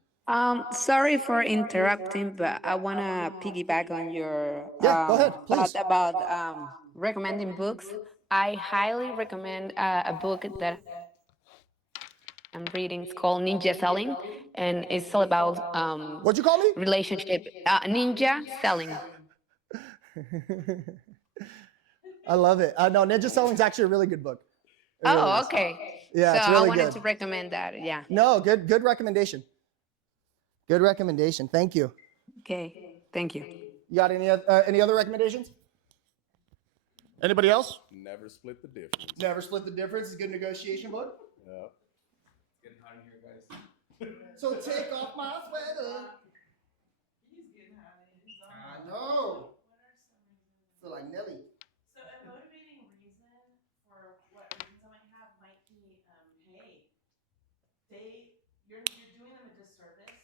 Sorry for interrupting, but I want to piggyback on your go ahead, please. thought about recommending books. I highly recommend a book that I'm reading. It's called Ninja Selling, and it's all about what'd you call me? Relationship. Ninja Selling. I love it. No, Ninja Selling is actually a really good book. Really Okay. Yeah, so it's really I wanted good. to recommend that. Yeah. No, good recommendation. Good recommendation. Thank you. Okay. Thank you. You got any other recommendations? Anybody else? Never split the difference. Never split the difference. It's a good negotiation book. Yeah. It's getting hot in here, guys. So take off my sweater. He's getting hot. I know. I feel like Nelly. So a motivating reason for what reasons I might have might be, hey, you're doing them a disservice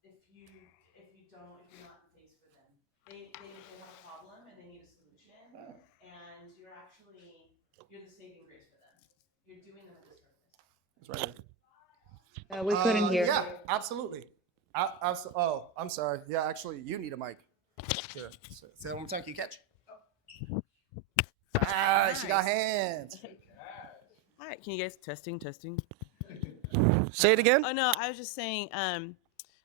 if you're not in the face for them. They have a problem and they need a solution, and you're the saving grace for them. You're doing them a disservice. That's right. We couldn't hear. Yeah, absolutely. Oh, I'm sorry. Yeah, actually, you need a mic. Here, say it one more time. Can you catch? She got hands. Hi, can you guys testing? Say it again. Oh no, I was just saying,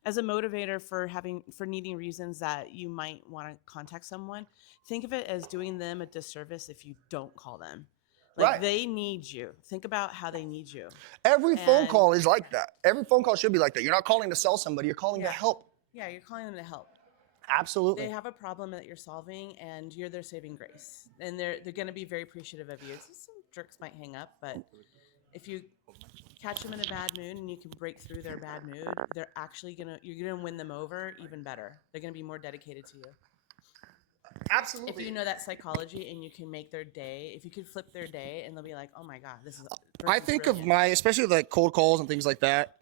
as a motivator for needing reasons that you might want to contact someone, think of it as doing them a disservice if you don't call them. Like, they need you. Think about how they need you. Every phone call is like that. Every phone call should be like that. You're not calling to sell somebody. You're calling to help. Yeah, you're calling them to help. Absolutely. They have a problem that you're solving, and you're their saving grace. And they're going to be very appreciative of you. Some jerks might hang up, but if you catch them in a bad mood and you can break through their bad mood, they're actually you're gonna win them over even better. They're gonna be more dedicated to you. Absolutely. If you know that psychology and you can make their day, if you could flip their day and they'll be like, oh my God, this is. I think of especially like cold calls and things like that.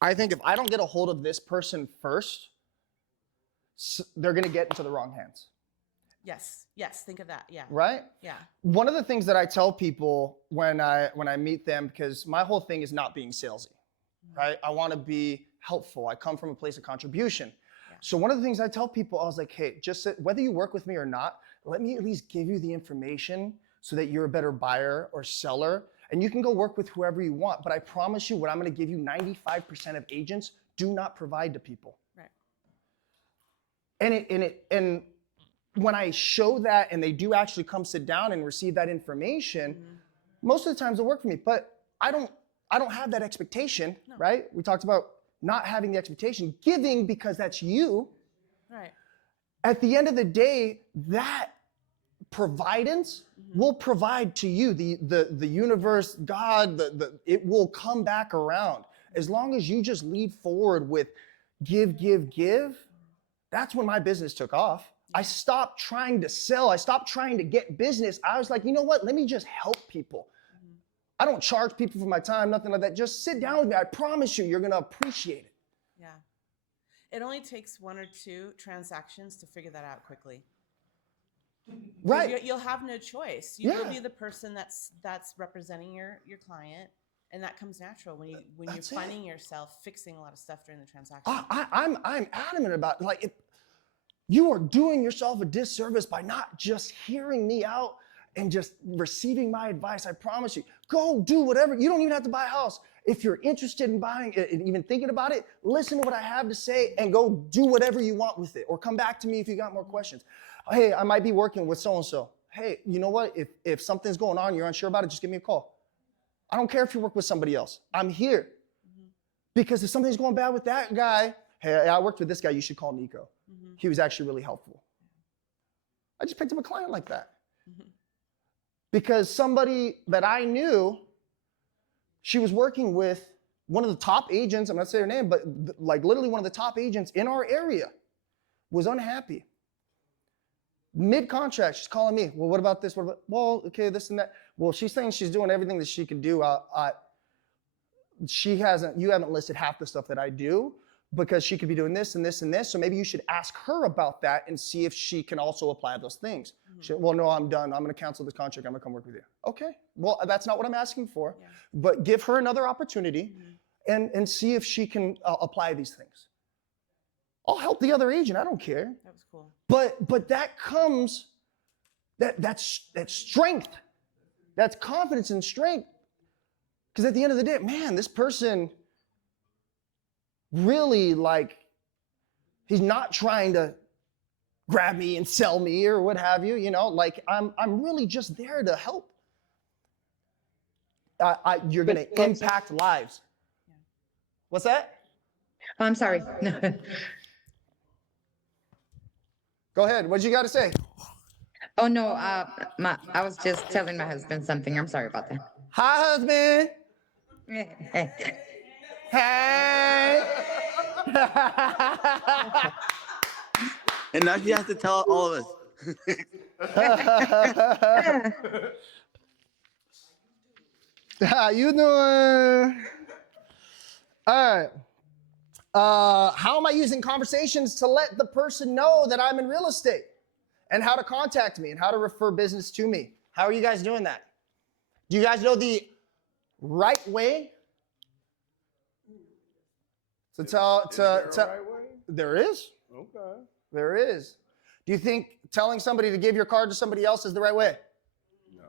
I think if I don't get a hold of this person first, they're gonna get into the wrong hands. Yes, think of that. Yeah. Right? Yeah. One of the things that I tell people when I meet them, because my whole thing is not being salesy, right? I want to be helpful. I come from a place of contribution. Yeah. So one of the things I tell people, I was like, hey, whether you work with me or not, let me at least give you the information so that you're a better buyer or seller, and you can go work with whoever you want. But I promise you, what I'm going to give you, 95% of agents do not provide to people. Right. And when I show that and they do actually come sit down and receive that information, most of the times it'll work for me. But I don't have that expectation, right? We talked about not having the expectation, giving because that's you. Right. At the end of the day, that providence will provide to you. The universe, God, it will come back around. As long as you just lead forward with give. That's when my business took off. I stopped trying to sell. I stopped trying to get business. I was like, you know what? Let me just help people. I don't charge people for my time, nothing like that. Just sit down with me. I promise you're going to appreciate it. Yeah. It only takes 1 or 2 transactions to figure that out quickly. Right. You'll have no choice. You will be the person that's representing your client. And that comes natural when you're finding yourself fixing a lot of stuff during the transaction. I'm adamant about it. Like, you are doing yourself a disservice by not just hearing me out and just receiving my advice. I promise you. Go do whatever. You don't even have to buy a house. If you're interested in buying it and even thinking about it, listen to what I have to say and go do whatever you want with it. Or come back to me if you got more questions. Hey, I might be working with so-and-so. Hey, you know what? If something's going on, you're unsure about it, just give me a call. I don't care if you work with somebody else. I'm here. Because if something's going bad with that guy, hey, I worked with this guy, you should call Nikko. He was actually really helpful. I just picked up a client like that. Because somebody that I knew, she was working with one of the top agents, I'm not saying her name, but like literally one of the top agents in our area, was unhappy. Mid-contract, she's calling me. Well, what about this? What about, well, okay, this and that. Well, she's saying she's doing everything that she can do. You haven't listed half the stuff that I do because she could be doing this and this and this. So maybe you should ask her about that and see if she can also apply those things. Well, no, I'm done. I'm going to cancel this contract. I'm going to come work with you. Okay. Well, that's not what I'm asking for. Yeah. But give her another opportunity and see if she can apply these things. I'll help the other agent. I don't care. That was cool. But that comes, that's strength. That's confidence and strength. Because at the end of the day, man, this person really, like, he's not trying to grab me and sell me or what have you, like I'm really just there to help. You're going to impact lives. What's that? Oh, I'm sorry. Go ahead. What you got to say? Oh, no. I was just telling my husband something. I'm sorry about that. Hi, husband. Hey. And now she has to tell all of us. How you doing? All right. How am I using conversations to let the person know that I'm in real estate and how to contact me and how to refer business to me? How are you guys doing that? Do you guys know the right way to tell? Right way? There is. Okay. There is. Do you think telling somebody to give your card to somebody else is the right way? No.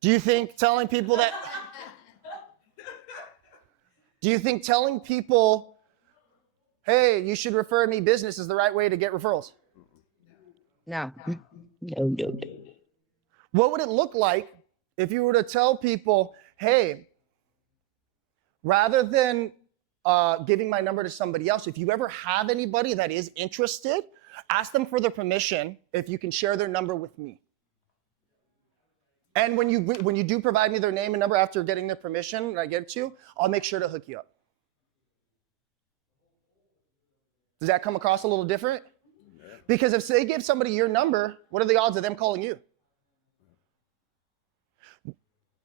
Do you think telling people that? Do you think telling people, hey, you should refer me business is the right way to get referrals? No. No. What would it look like if you were to tell people, hey, rather than giving my number to somebody else, if you ever have anybody that is interested, ask them for their permission if you can share their number with me. And when you do provide me their name and number after getting their permission and I get it to you, I'll make sure to hook you up. Does that come across a little different? Because if they give somebody your number, what are the odds of them calling you?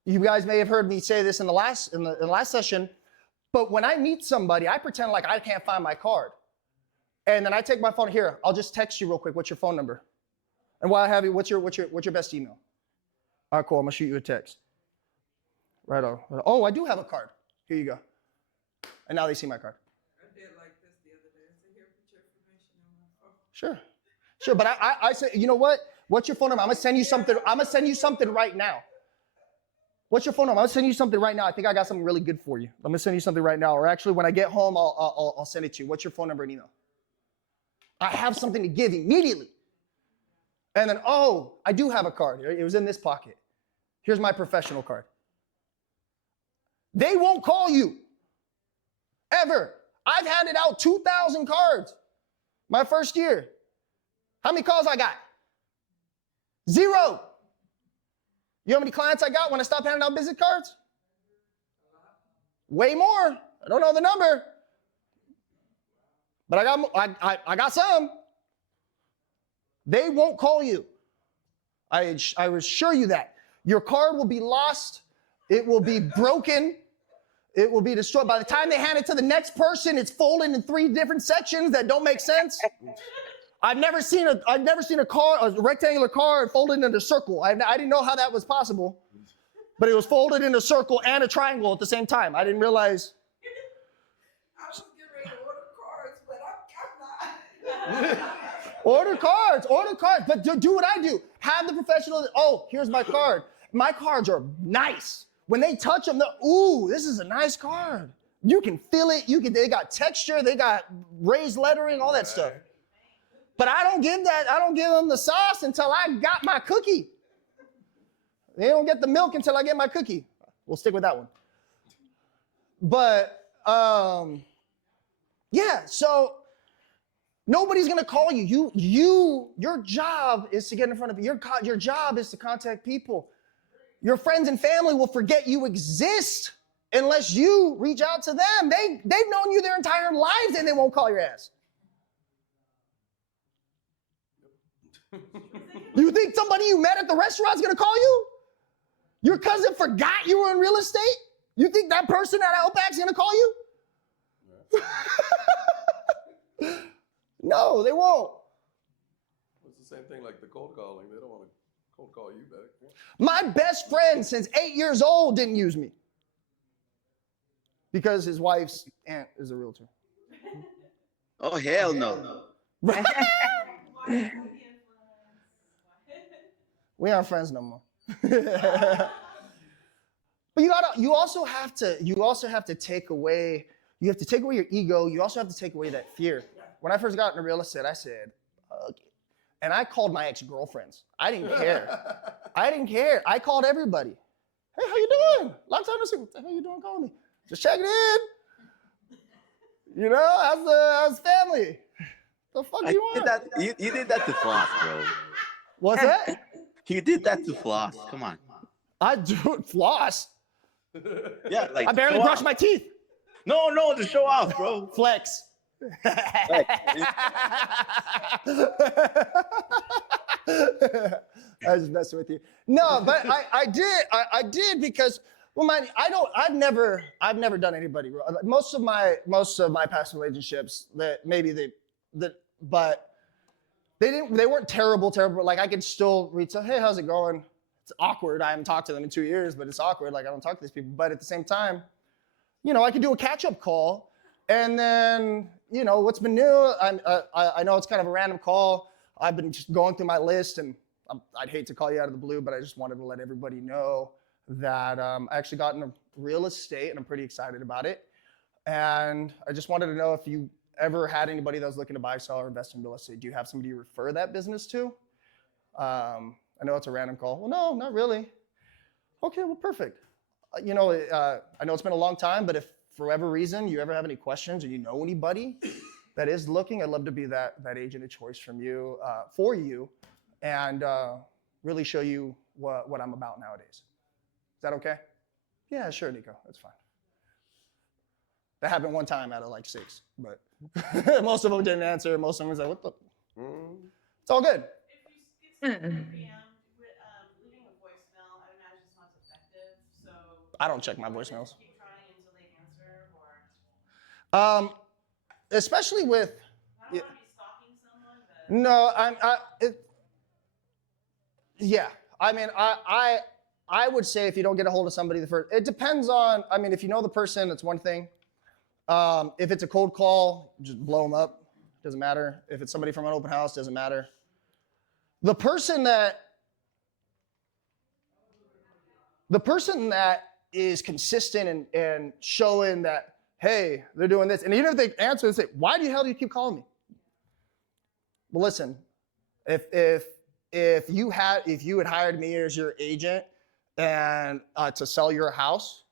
You guys may have heard me say this in the last session, but when I meet somebody, I pretend like I can't find my card. And then I take my phone here. I'll just text you real quick. What's your phone number? And while I have you, what's your best email? All right, cool. I'm gonna shoot you a text. Right on. Oh, I do have a card. Here you go. And now they see my card. I did like this the other day. I said, here, put your information on my phone. Sure. But I say, you know what? What's your phone number? I'm gonna send you something. I'm gonna send you something right now. What's your phone number? I'm gonna send you something right now. I think I got something really good for you. I'm gonna send you something right now. Or actually, when I get home, I'll send it to you. What's your phone number and email? I have something to give immediately. And then, oh, I do have a card. It was in this pocket. Here's my professional card. They won't call you. Ever. I've handed out 2,000 cards my first year. How many calls I got? 0. You know how many clients I got when I stopped handing out business cards? Way more. I don't know the number. But I got some. They won't call you. I assure you that. Your card will be lost. It will be broken. It will be destroyed. By the time they hand it to the next person, it's folded in 3 different sections that don't make sense. I've never seen a rectangular card folded into a circle. I didn't know how that was possible. But it was folded in a circle and a triangle at the same time. I didn't realize. I was getting ready to order cards, but I'm not. Order cards, but do what I do. Have the professional, oh, here's my card. My cards are nice. When they touch them, ooh, this is a nice card. You can feel it, they got texture, they got raised lettering, all that stuff. But I don't give them the sauce until I got my cookie. They don't get the milk until I get my cookie. We'll stick with that one. But, yeah, so nobody's gonna call you. Your job is to get in front of you. Your job is to contact people. Your friends and family will forget you exist unless you reach out to them. They've known you their entire lives and they won't call your ass. You think somebody you met at the restaurant is gonna call you? Your cousin forgot you were in real estate? You think that person at Outback's gonna call you? No, they won't. It's the same thing like the cold calling. They don't want to cold call you back. My best friend since 8 years old didn't use me because his wife's aunt is a realtor. Oh, hell no. We aren't friends no more. But you also have to take away your ego. You also have to take away that fear. When I first got into real estate, I said, okay. And I called my ex-girlfriends. I didn't care. I called everybody. Hey, how you doing? Long time no see. What the hell you doing calling me? Just checking in. You know, how's family? The fuck do you want? You did that to Floss, bro. What's that? You did that to Floss. Come on. I do it, floss. Yeah, like I barely brush my teeth. No, to show off, bro. Flex. I was just messing with you. No, but I did because I've never done anybody wrong. Most of my past relationships but they weren't terrible. Like I could still reach out, hey, how's it going? It's awkward. I haven't talked to them in 2 years, but it's awkward. Like I don't talk to these people. But at the same time, I could do a catch-up call, and then what's been new. I know it's kind of a random call. I've been just going through my list, and I'd hate to call you out of the blue, but I just wanted to let everybody know that I actually got into real estate, and I'm pretty excited about it. And I just wanted to know if you ever had anybody that was looking to buy, sell, or invest in real estate. Do you have somebody you refer that business to? I know it's a random call. Well, no, not really. Okay, well, perfect. I know it's been a long time, but if for whatever reason you ever have any questions or you know anybody that is looking, I'd love to be that agent of choice for you, and really show you what I'm about nowadays. Is that okay? Yeah, sure, Nikko. That's fine. That happened one time out of like 6, but most of them didn't answer. Most of them was like, what the? It's all good. If you get something preammed, leaving a voicemail, I imagine it's not as effective. So I don't check my voicemails. Keep trying until they answer, or especially with. I don't want to be stalking someone, but. No, yeah. I mean, I would say if you don't get a hold of somebody the first, it depends on. I mean, if you know the person, it's one thing. If it's a cold call, just blow them up. Doesn't matter. If it's somebody from an open house, doesn't matter. The person that is consistent and showing that, hey, they're doing this, and even if they answer and say, why the hell do you keep calling me? Well, listen, if you had hired me as your agent and to sell your house,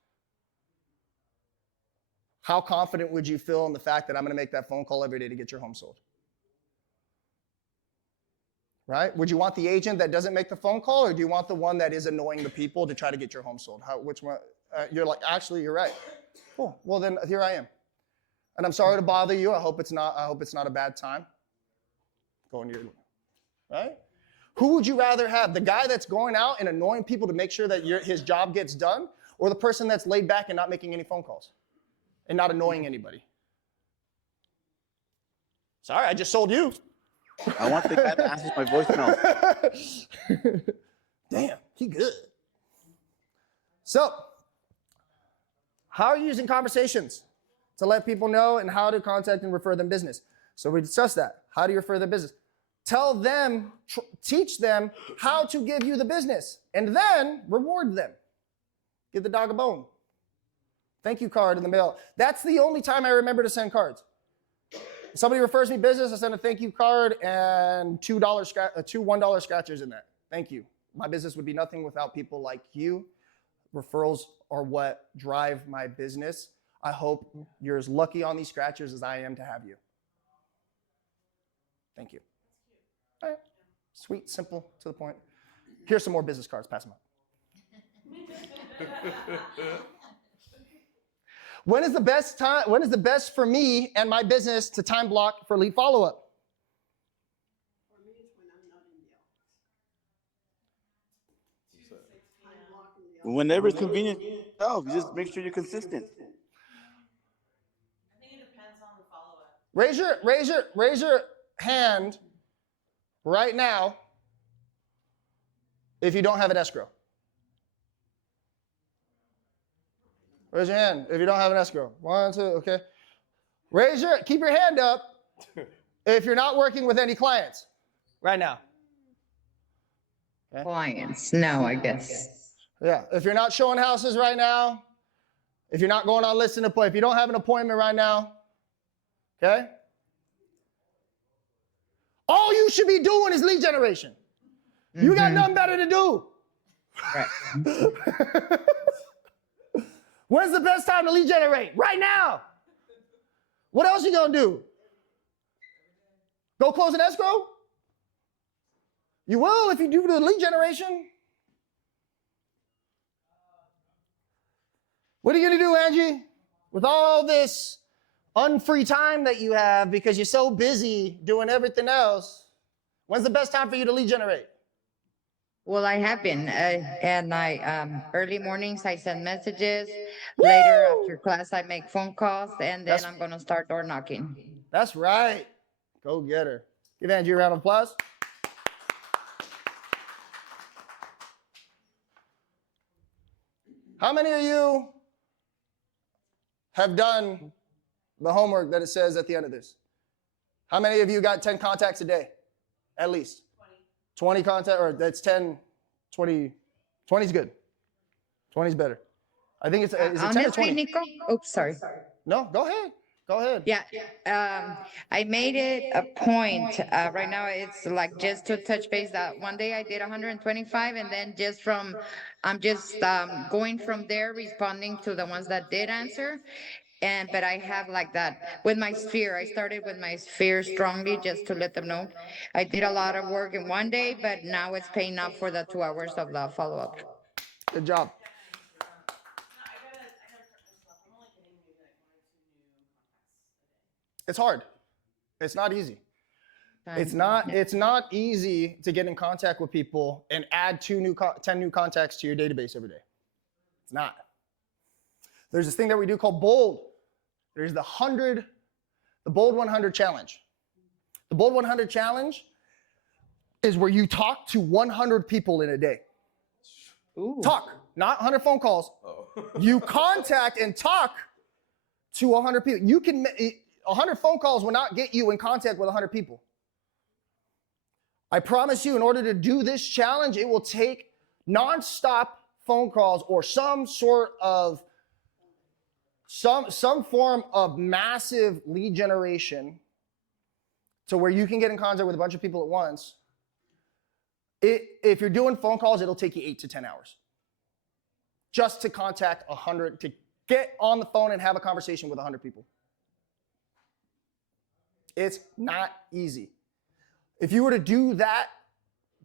how confident would you feel in the fact that I'm going to make that phone call every day to get your home sold? Right? Would you want the agent that doesn't make the phone call, or do you want the one that is annoying the people to try to get your home sold? Which one? You're like, actually, you're right. Cool. Well, then here I am, and I'm sorry to bother you. I hope it's not a bad time. Going to your, right? Who would you rather have? The guy that's going out and annoying people to make sure that his job gets done, or the person that's laid back and not making any phone calls and not annoying anybody? Sorry, I just sold you. I want the guy that answers my voicemail. Damn, he good. So, how are you using conversations to let people know and how to contact and refer them business? So we discussed that. How do you refer their business? Tell them, teach them how to give you the business, and then reward them. Give the dog a bone. Thank you card in the mail. That's the only time I remember to send cards. If somebody refers me business, I send a thank you card and two $1 scratchers in that. Thank you. My business would be nothing without people like you. Referrals are what drive my business. I hope you're as lucky on these scratchers as I am to have you. Thank you. All right. Sweet, simple, to the point. Here's some more business cards. Pass them out. When is the best for me and my business to time block for lead follow-up? For me, it's when I'm not in the office. I'm blocking the office. Whenever it's convenient, you just make sure you're consistent. I think it depends on the follow-up. Raise your hand right now if you don't have an escrow. Raise your hand if you don't have an escrow. 1, 2, okay. Keep your hand up if you're not working with any clients right now. Okay. Clients, no, I guess. Yeah, if you're not showing houses right now, if you're not going on listing appointment, if you don't have an appointment right now, okay? All you should be doing is lead generation. Mm-hmm. You got nothing better to do. Right. When's the best time to lead generate? Right now. What else you gonna do? Go close an escrow? You will if you do the lead generation. What are you gonna do, Angie? With all this unfree time that you have because you're so busy doing everything else, when's the best time for you to lead generate? Well, I have been, and early mornings I send messages. Woo! Later after class I make phone calls, and then I'm gonna start door knocking. That's right. Go get her. Give Angie a round of applause. How many of you have done the homework that it says at the end of this? How many of you got 10 contacts a day? At least. 20 contacts, or that's 10, 20. 20 is good. 20 is better. I think it's, is it 10 or 20? Nikko? Oops, sorry. No, go ahead. Go ahead. Yeah, I made it a point. Right now it's like just to touch base that one day I did 125, and then I'm just going from there, responding to the ones that did answer. but I have like that with my sphere. I started with my sphere strongly just to let them know. I did a lot of work in one day, but now it's paying off for the 2 hours of the follow-up. Good job. No, I gotta correct myself. I'm only getting maybe like 1 or 2 new contacts a day. It's hard. It's not easy. It's not easy to get in contact with people and add 10 new contacts to your database every day. It's not. There's this thing that we do called Bold. There's the Bold 100 challenge. The Bold 100 challenge is where you talk to 100 people in a day. Ooh. Talk, not 100 phone calls. Oh. You contact and talk to 100 people. 100 phone calls will not get you in contact with 100 people. I promise you, in order to do this challenge, it will take nonstop phone calls or some form of massive lead generation to where you can get in contact with a bunch of people at once. If you're doing phone calls, it'll take you 8 to 10 hours just to contact 100, to get on the phone and have a conversation with 100 people. It's not easy. If you were to do that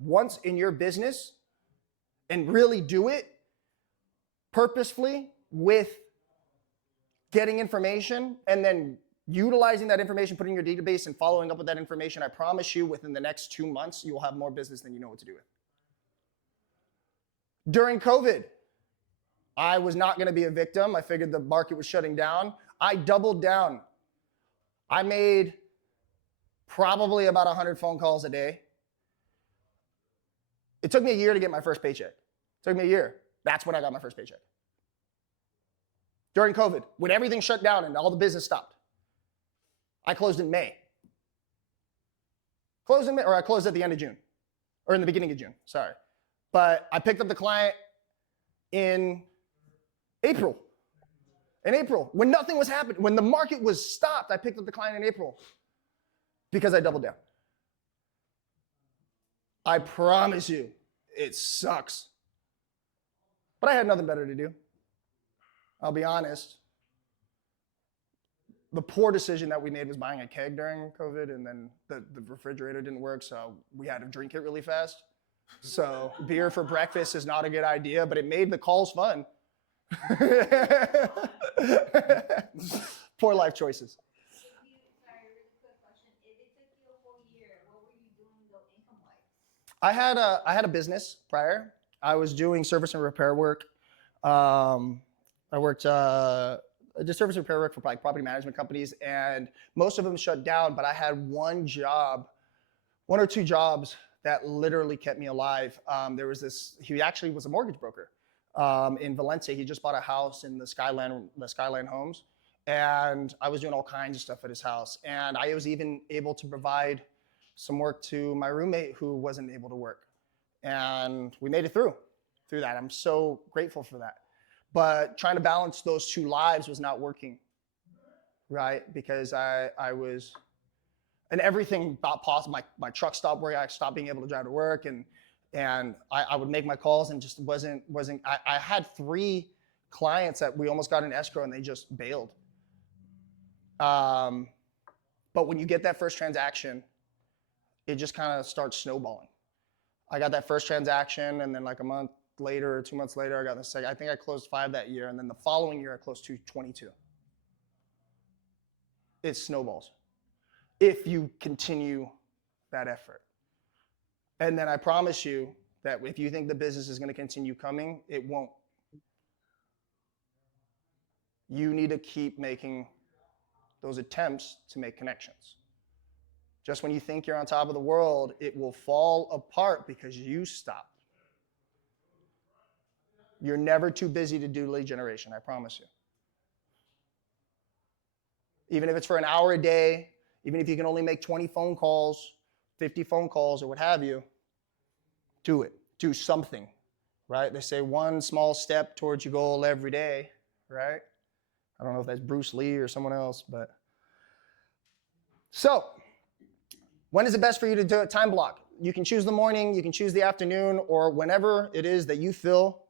once in your business and really do it purposefully with getting information and then utilizing that information, putting in your database and following up with that information, I promise you within the next 2 months, you will have more business than you know what to do with. During COVID, I was not going to be a victim. I figured the market was shutting down. I doubled down. I made probably about 100 phone calls a day. It took me a year to get my first paycheck. It took me a year. That's when I got my first paycheck. During COVID, when everything shut down and all the business stopped. I closed in May. I closed at the end of June. Or in the beginning of June, sorry. But I picked up the client in April. In April, when nothing was happening, when the market was stopped, I picked up the client in April because I doubled down. I promise you, it sucks. But I had nothing better to do. I'll be honest. The poor decision that we made was buying a keg during COVID, and then the refrigerator didn't work, so we had to drink it really fast. So beer for breakfast is not a good idea, but it made the calls fun. Poor life choices. I had a business prior. I was doing service and repair work. I did service and repair work for like property management companies, and most of them shut down, but I had one or two jobs that literally kept me alive. There was he actually was a mortgage broker in Valencia. He just bought a house in the Skyline Homes, and I was doing all kinds of stuff at his house. And I was even able to provide some work to my roommate who wasn't able to work. And we made it through that. I'm so grateful for that. But trying to balance those two lives was not working, right? Because I was, and everything about possible. My truck stopped working. I stopped being able to drive to work, and I would make my calls and just wasn't. I had 3 clients that we almost got in escrow and they just bailed. But when you get that first transaction, it just kind of starts snowballing. I got that first transaction, and then like a month later or 2 months later, I got the second. I think I closed 5 that year, and then the following year I closed 22. It snowballs if you continue that effort. And then I promise you that if you think the business is going to continue coming, it won't. You need to keep making those attempts to make connections. Just when you think you're on top of the world, it will fall apart because you stopped. You're never too busy to do lead generation, I promise you. Even if it's for an hour a day, even if you can only make 20 phone calls, 50 phone calls, or what have you, do it. Do something, right? They say one small step towards your goal every day, right? I don't know if that's Bruce Lee or someone else, but. So, when is it best for you to do a time block? You can choose the morning, you can choose the afternoon, or whenever it is that you feel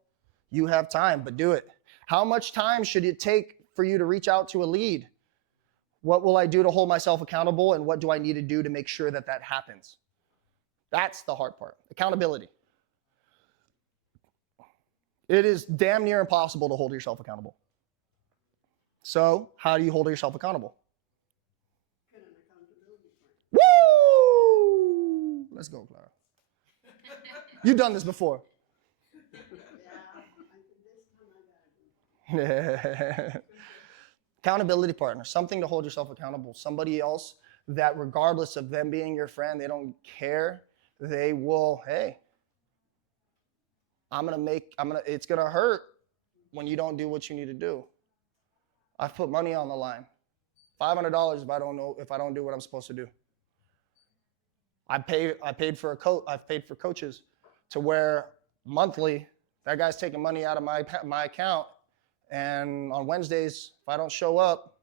you have time, but do it. How much time should it take for you to reach out to a lead? What will I do to hold myself accountable, and what do I need to do to make sure that that happens? That's the hard part, accountability. It is damn near impossible to hold yourself accountable. So how do you hold yourself accountable? Woo! Let's go, Clara. You've done this before. Accountability partner, something to hold yourself accountable. Somebody else that regardless of them being your friend, they don't care. They will, hey, it's gonna hurt when you don't do what you need to do. I've put money on the line. $500 if I don't do what I'm supposed to do. I've paid for coaches to where monthly that guy's taking money out of my account, and on Wednesdays if I don't show up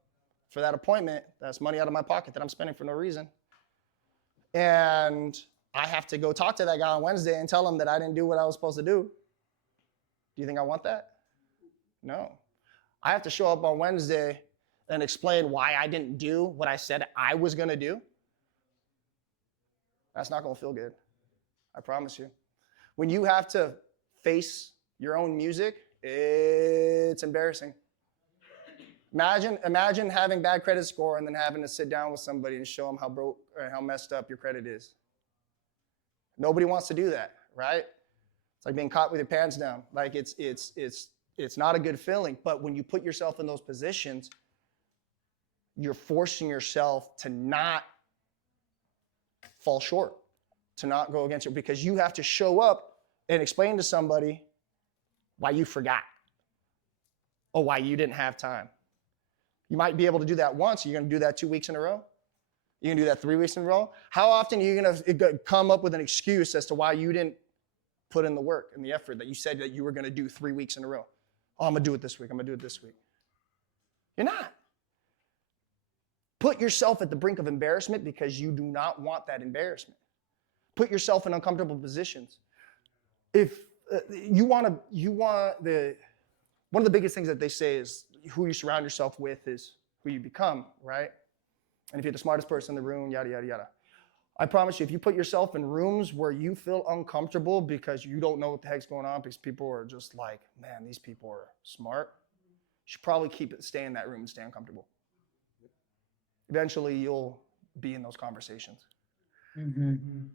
for that appointment, that's money out of my pocket that I'm spending for no reason. And I have to go talk to that guy on Wednesday and tell him that I didn't do what I was supposed to do. Do you think I want that? No. I have to show up on Wednesday and explain why I didn't do what I said I was going to do. That's not going to feel good. I promise you. When you have to face your own music, it's embarrassing. Imagine having bad credit score and then having to sit down with somebody and show them how broke or how messed up your credit is. Nobody wants to do that, right? It's like being caught with your pants down. Like it's not a good feeling. But when you put yourself in those positions, you're forcing yourself to not fall short, to not go against it, because you have to show up and explain to somebody why you forgot or why you didn't have time. You might be able to do that once. You're going to do that 2 weeks in a row? You're going to do that 3 weeks in a row? How often are you going to come up with an excuse as to why you didn't put in the work and the effort that you said that you were going to do 3 weeks in a row? Oh, I'm going to do it this week. I'm going to do it this week. You're not. Put yourself at the brink of embarrassment because you do not want that embarrassment. Put yourself in uncomfortable positions. If one of the biggest things that they say is who you surround yourself with is who you become, right? And if you're the smartest person in the room, yada, yada, yada. I promise you, if you put yourself in rooms where you feel uncomfortable because you don't know what the heck's going on, because people are just like, man, these people are smart, you should probably stay in that room and stay uncomfortable. Eventually, you'll be in those conversations. Mm-hmm.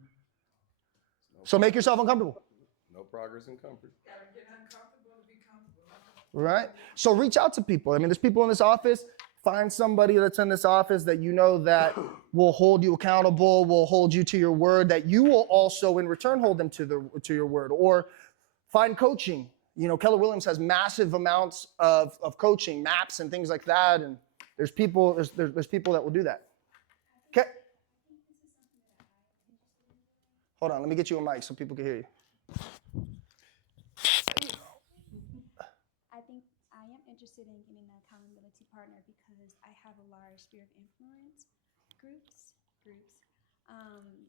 So make yourself uncomfortable. No progress in comfort. Gotta get uncomfortable to be comfortable. Right? So reach out to people. I mean, there's people in this office. Find somebody that's in this office that you know that will hold you accountable, will hold you to your word, that you will also in return hold them to your word. Or find coaching. You know, Keller Williams has massive amounts of coaching, maps and things like that. And there's people that will do that. Okay. Hold on, let me get you a mic so people can hear you. I think I am interested in getting an accountability partner because I have a large sphere of influence groups.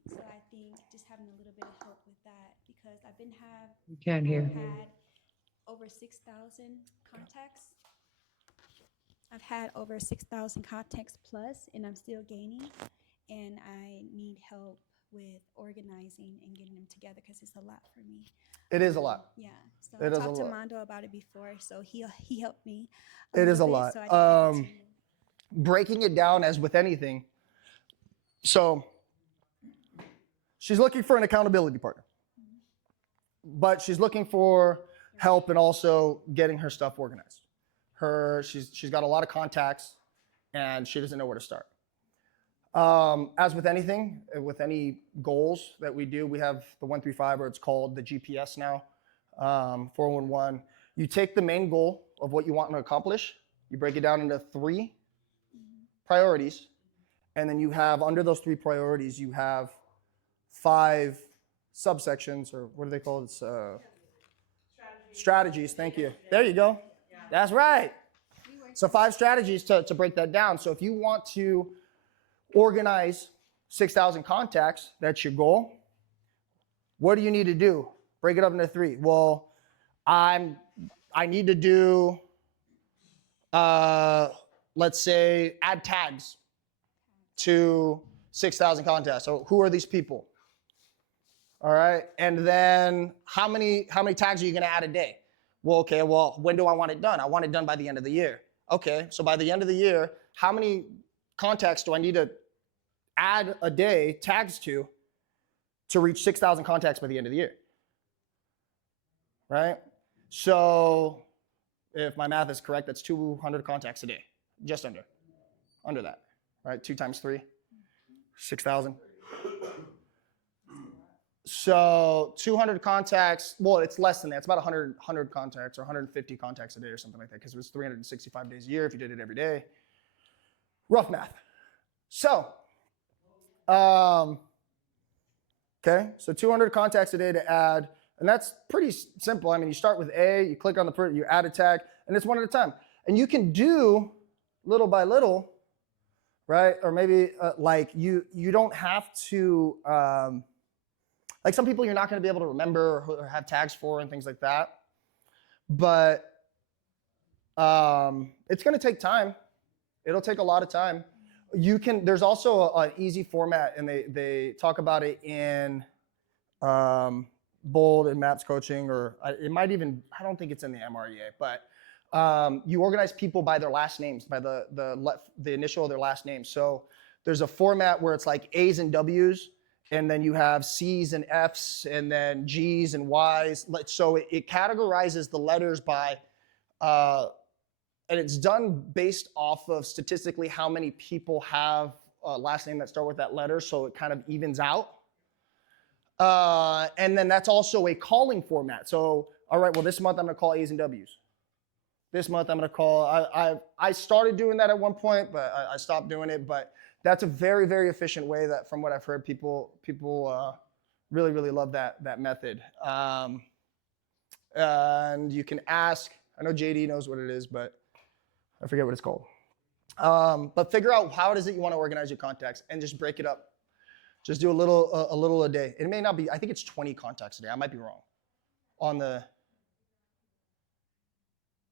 So I think just having a little bit of help with that, because I've had over 6,000 contacts. I've had over 6,000 contacts plus, and I'm still gaining, and I need help with organizing and getting them together because it's a lot for me. It is a lot. Yeah. So I talked to Mondo about it before, so he helped me. It is a lot. So breaking it down as with anything. So she's looking for an accountability partner, but she's looking for help and also getting her stuff organized. She's got a lot of contacts and she doesn't know where to start. As with anything, with any goals that we do, we have the 135, or it's called the GPS now, 411. You take the main goal of what you want to accomplish, you break it down into 3 priorities, and then you have, under those 3 priorities, you have 5 subsections, or what do they call it? It's, strategies, thank you. There you go. That's right. So 5 strategies to break that down. So if you want to organize 6,000 contacts, that's your goal. What do you need to do? Break it up into 3. Well, I need to do let's say add tags to 6,000 contacts. So who are these people? All right, and then how many tags are you going to add a day? Well, okay, well, when do I want it done? I want it done by the end of the year. Okay, so by the end of the year, how many contacts do I need to add a day tags to reach 6,000 contacts by the end of the year? Right? So if my math is correct, that's 200 contacts a day, just under that, right? 2 times 3, 6,000. So 200 contacts, well, it's less than that. It's about 100 contacts or 150 contacts a day or something like that, because it was 365 days a year if you did it every day. Rough math. So, okay, so 200 contacts a day to add, and that's pretty simple. I mean, you start with A, you click on the you add a tag, and it's one at a time. And you can do little by little, right? Or maybe like you don't have to, like some people you're not going to be able to remember or have tags for and things like that. But it's going to take time. It'll take a lot of time. You can. There's also an easy format, and they talk about it in Bold and Maps coaching, or it might even. I don't think it's in the MREA, but you organize people by their last names, by the initial of their last name. So there's a format where it's like A's and W's, and then you have C's and F's, and then G's and Y's. So it categorizes the letters by, and it's done based off of statistically how many people have a last name that start with that letter, so it kind of evens out. And then that's also a calling format. So, all right, well, this month I'm going to call A's and W's. This month I'm going to call, I started doing that at one point, but I stopped doing it. But that's a very, very efficient way that, from what I've heard, people really, really love that method. And you can ask, I know JD knows what it is, but I forget what it's called. But figure out how it is that you want to organize your contacts and just break it up. Just do a little a day. It may not be, I think it's 20 contacts a day. I might be wrong. On the,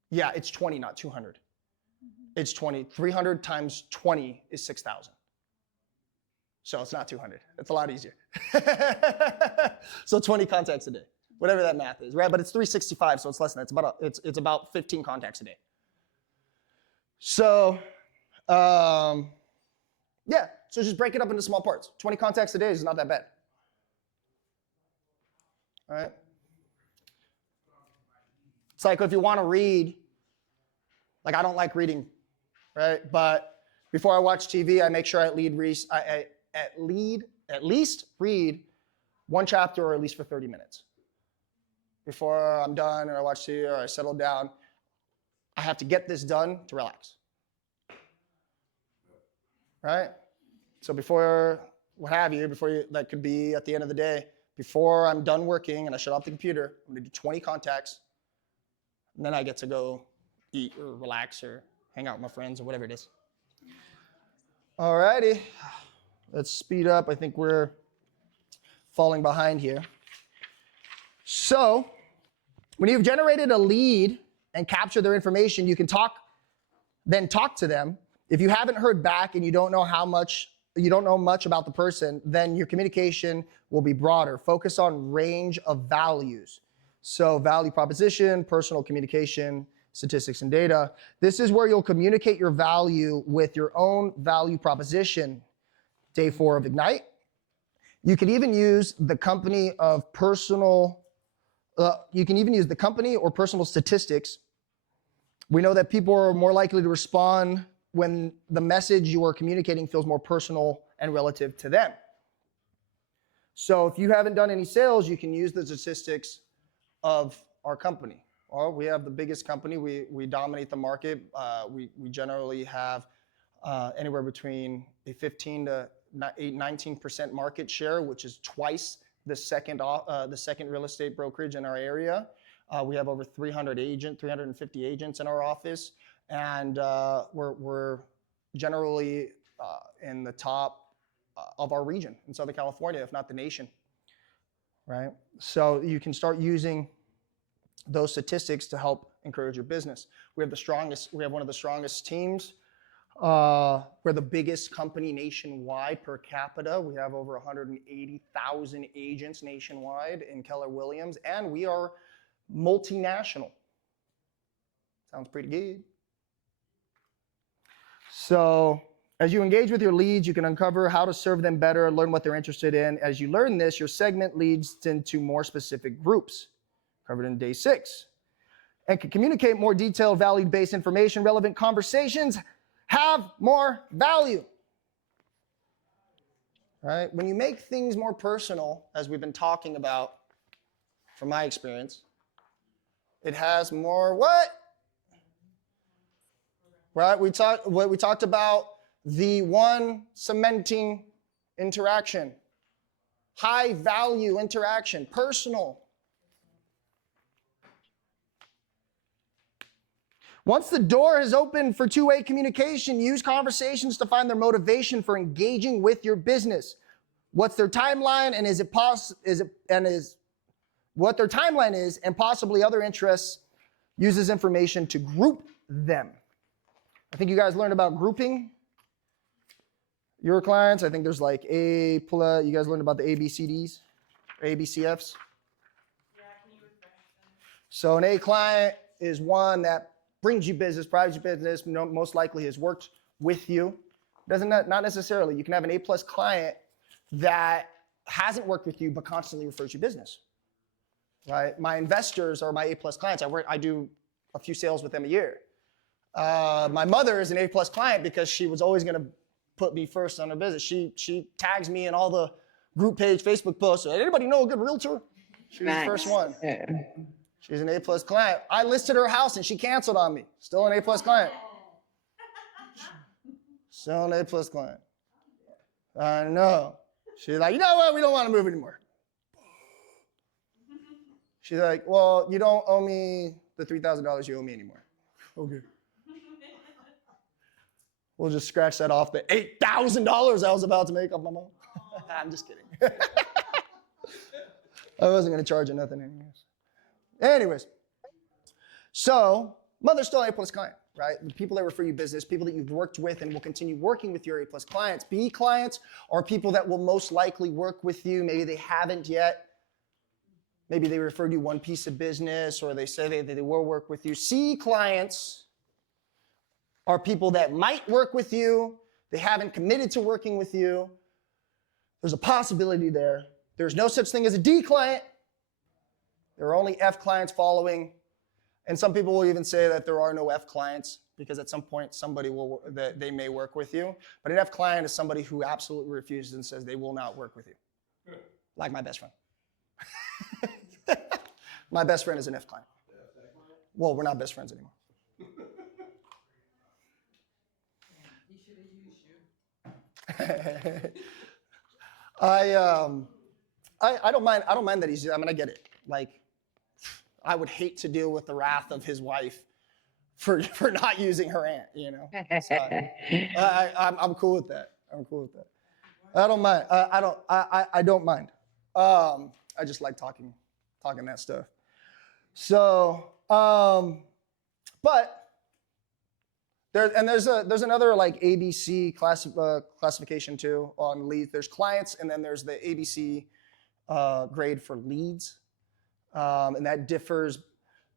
yeah, it's 20, not 200. It's 20. 300 times 20 is 6,000. So it's not 200. It's a lot easier. So 20 contacts a day, whatever that math is, right? But it's 365, so it's less than that. It's about 15 contacts a day. So, yeah, so just break it up into small parts. 20 contacts a day is not that bad. All right? It's like if you want to read, like I don't like reading, right? But before I watch TV, I make sure I at least read one chapter or at least for 30 minutes. Before I'm done and I watch TV or I settle down, I have to get this done to relax. Right? So before, that could be at the end of the day, before I'm done working and I shut off the computer, I'm going to do 20 contacts, and then I get to go eat or relax or hang out with my friends or whatever it is. All righty. Let's speed up. I think we're falling behind here. So when you've generated a lead and captured their information, you can talk to them. If you haven't heard back and you don't know much about the person, then your communication will be broader. Focus on range of values. So value proposition, personal communication, statistics and data. This is where you'll communicate your value with your own value proposition. Day 4 of Ignite. You can even use the company or personal statistics. We know that people are more likely to respond when the message you are communicating feels more personal and relative to them. So if you haven't done any sales, you can use the statistics of our company. Well, we have the biggest company. We dominate the market. We generally have anywhere between a 15 to 19% market share, which is twice the second real estate brokerage in our area. We have over 350 agents in our office, and we're generally in the top of our region in Southern California, if not the nation, right? So you can start using those statistics to help encourage your business. We have one of the strongest teams. We're the biggest company nationwide per capita. We have over 180,000 agents nationwide in Keller Williams, and we are multinational. Sounds pretty good. So as you engage with your leads, you can uncover how to serve them better, learn what they're interested in. As you learn this, your segment leads into more specific groups, covered in day 6, and can communicate more detailed, value-based information. Relevant conversations have more value. Right? When you make things more personal, as we've been talking about, from my experience, it has more what? Right? We talked about the one cementing interaction, high value interaction, personal. Once the door is open for two-way communication, use conversations to find their motivation for engaging with your business. What's their timeline, and what their timeline is, and possibly other interests. Use this information to group them. I think you guys learned about grouping your clients. I think there's like you guys learned about the ABCDs, ABCFs. Yeah, can you refresh them? So an A client is one that brings you business, provides you business, most likely has worked with you. Not necessarily. You can have an A+ client that hasn't worked with you but constantly refers you business. Right? My investors are my A+ clients. I do a few sales with them a year. My mother is an A+ client because she was always going to put me first on her business. She tags me in all the group page Facebook posts. Anybody know a good realtor? She was the first one. Yeah. She's an A+ client. I listed her house and she canceled on me. Still an A+ client. Still an A+ client. I know. She's like, you know what? We don't want to move anymore. She's like, well, you don't owe me the $3,000 you owe me anymore. Okay. We'll just scratch that off the $8,000 I was about to make off my mom. I'm just kidding. I wasn't going to charge her nothing anyways. So, mother's still an A+ client, right? The people that refer you business, people that you've worked with and will continue working with your A+ clients. B clients are people that will most likely work with you. Maybe they haven't yet. Maybe they referred you one piece of business, or they say they will work with you. C clients are people that might work with you. They haven't committed to working with you. There's a possibility there. There's no such thing as a D client. There are only F clients following. And some people will even say that there are no F clients because at some point that they may work with you. But an F client is somebody who absolutely refuses and says they will not work with you. Like my best friend. My best friend is an F client. Well, we're not best friends anymore. He should have used you. I don't mind that he's. I mean, I get it. Like, I would hate to deal with the wrath of his wife for not using her aunt. You know. So I'm cool with that. I'm cool with that. I don't mind. I don't mind. I just like talking that stuff. So, but there's another like ABC classification too on leads. There's clients, and then there's the ABC grade for leads, and that differs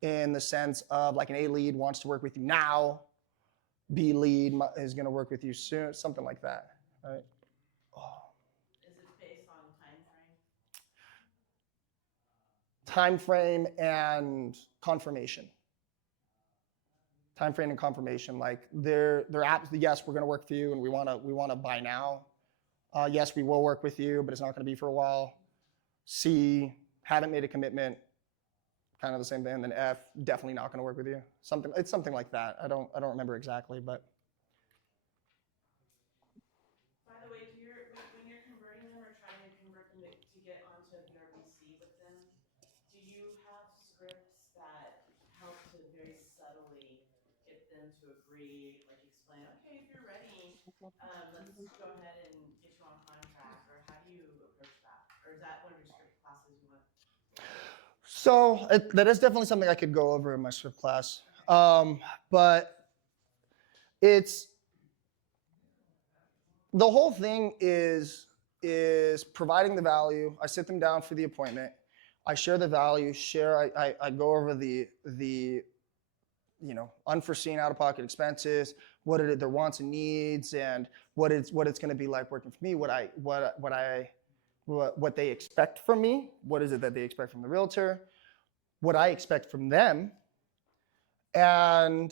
in the sense of like an A lead wants to work with you now, B lead is going to work with you soon, something like that, right? Is it based on time frame? Time frame and confirmation. Time frame and confirmation. Like they're yes, we're going to work for you, and we want to buy now. Yes, we will work with you, but it's not going to be for a while. C, haven't made a commitment. Kind of the same thing. And then F, definitely not going to work with you. It's something like that. I don't remember exactly, but. By the way, when you're converting them or trying to convert them to get onto VRBC with them, do you have scripts that help to very subtly get them to agree, like explain, okay, if you're ready, let's go ahead and get you on contract, or how do you approach that? Or is that one of your script classes you want? So that is definitely something I could go over in my script class. But it's, the whole thing is providing the value. I sit them down for the appointment. I share the value, I go over the unforeseen out-of-pocket expenses, what are their wants and needs, and what it's going to be like working for me, what they expect from me, what is it that they expect from the realtor, what I expect from them, and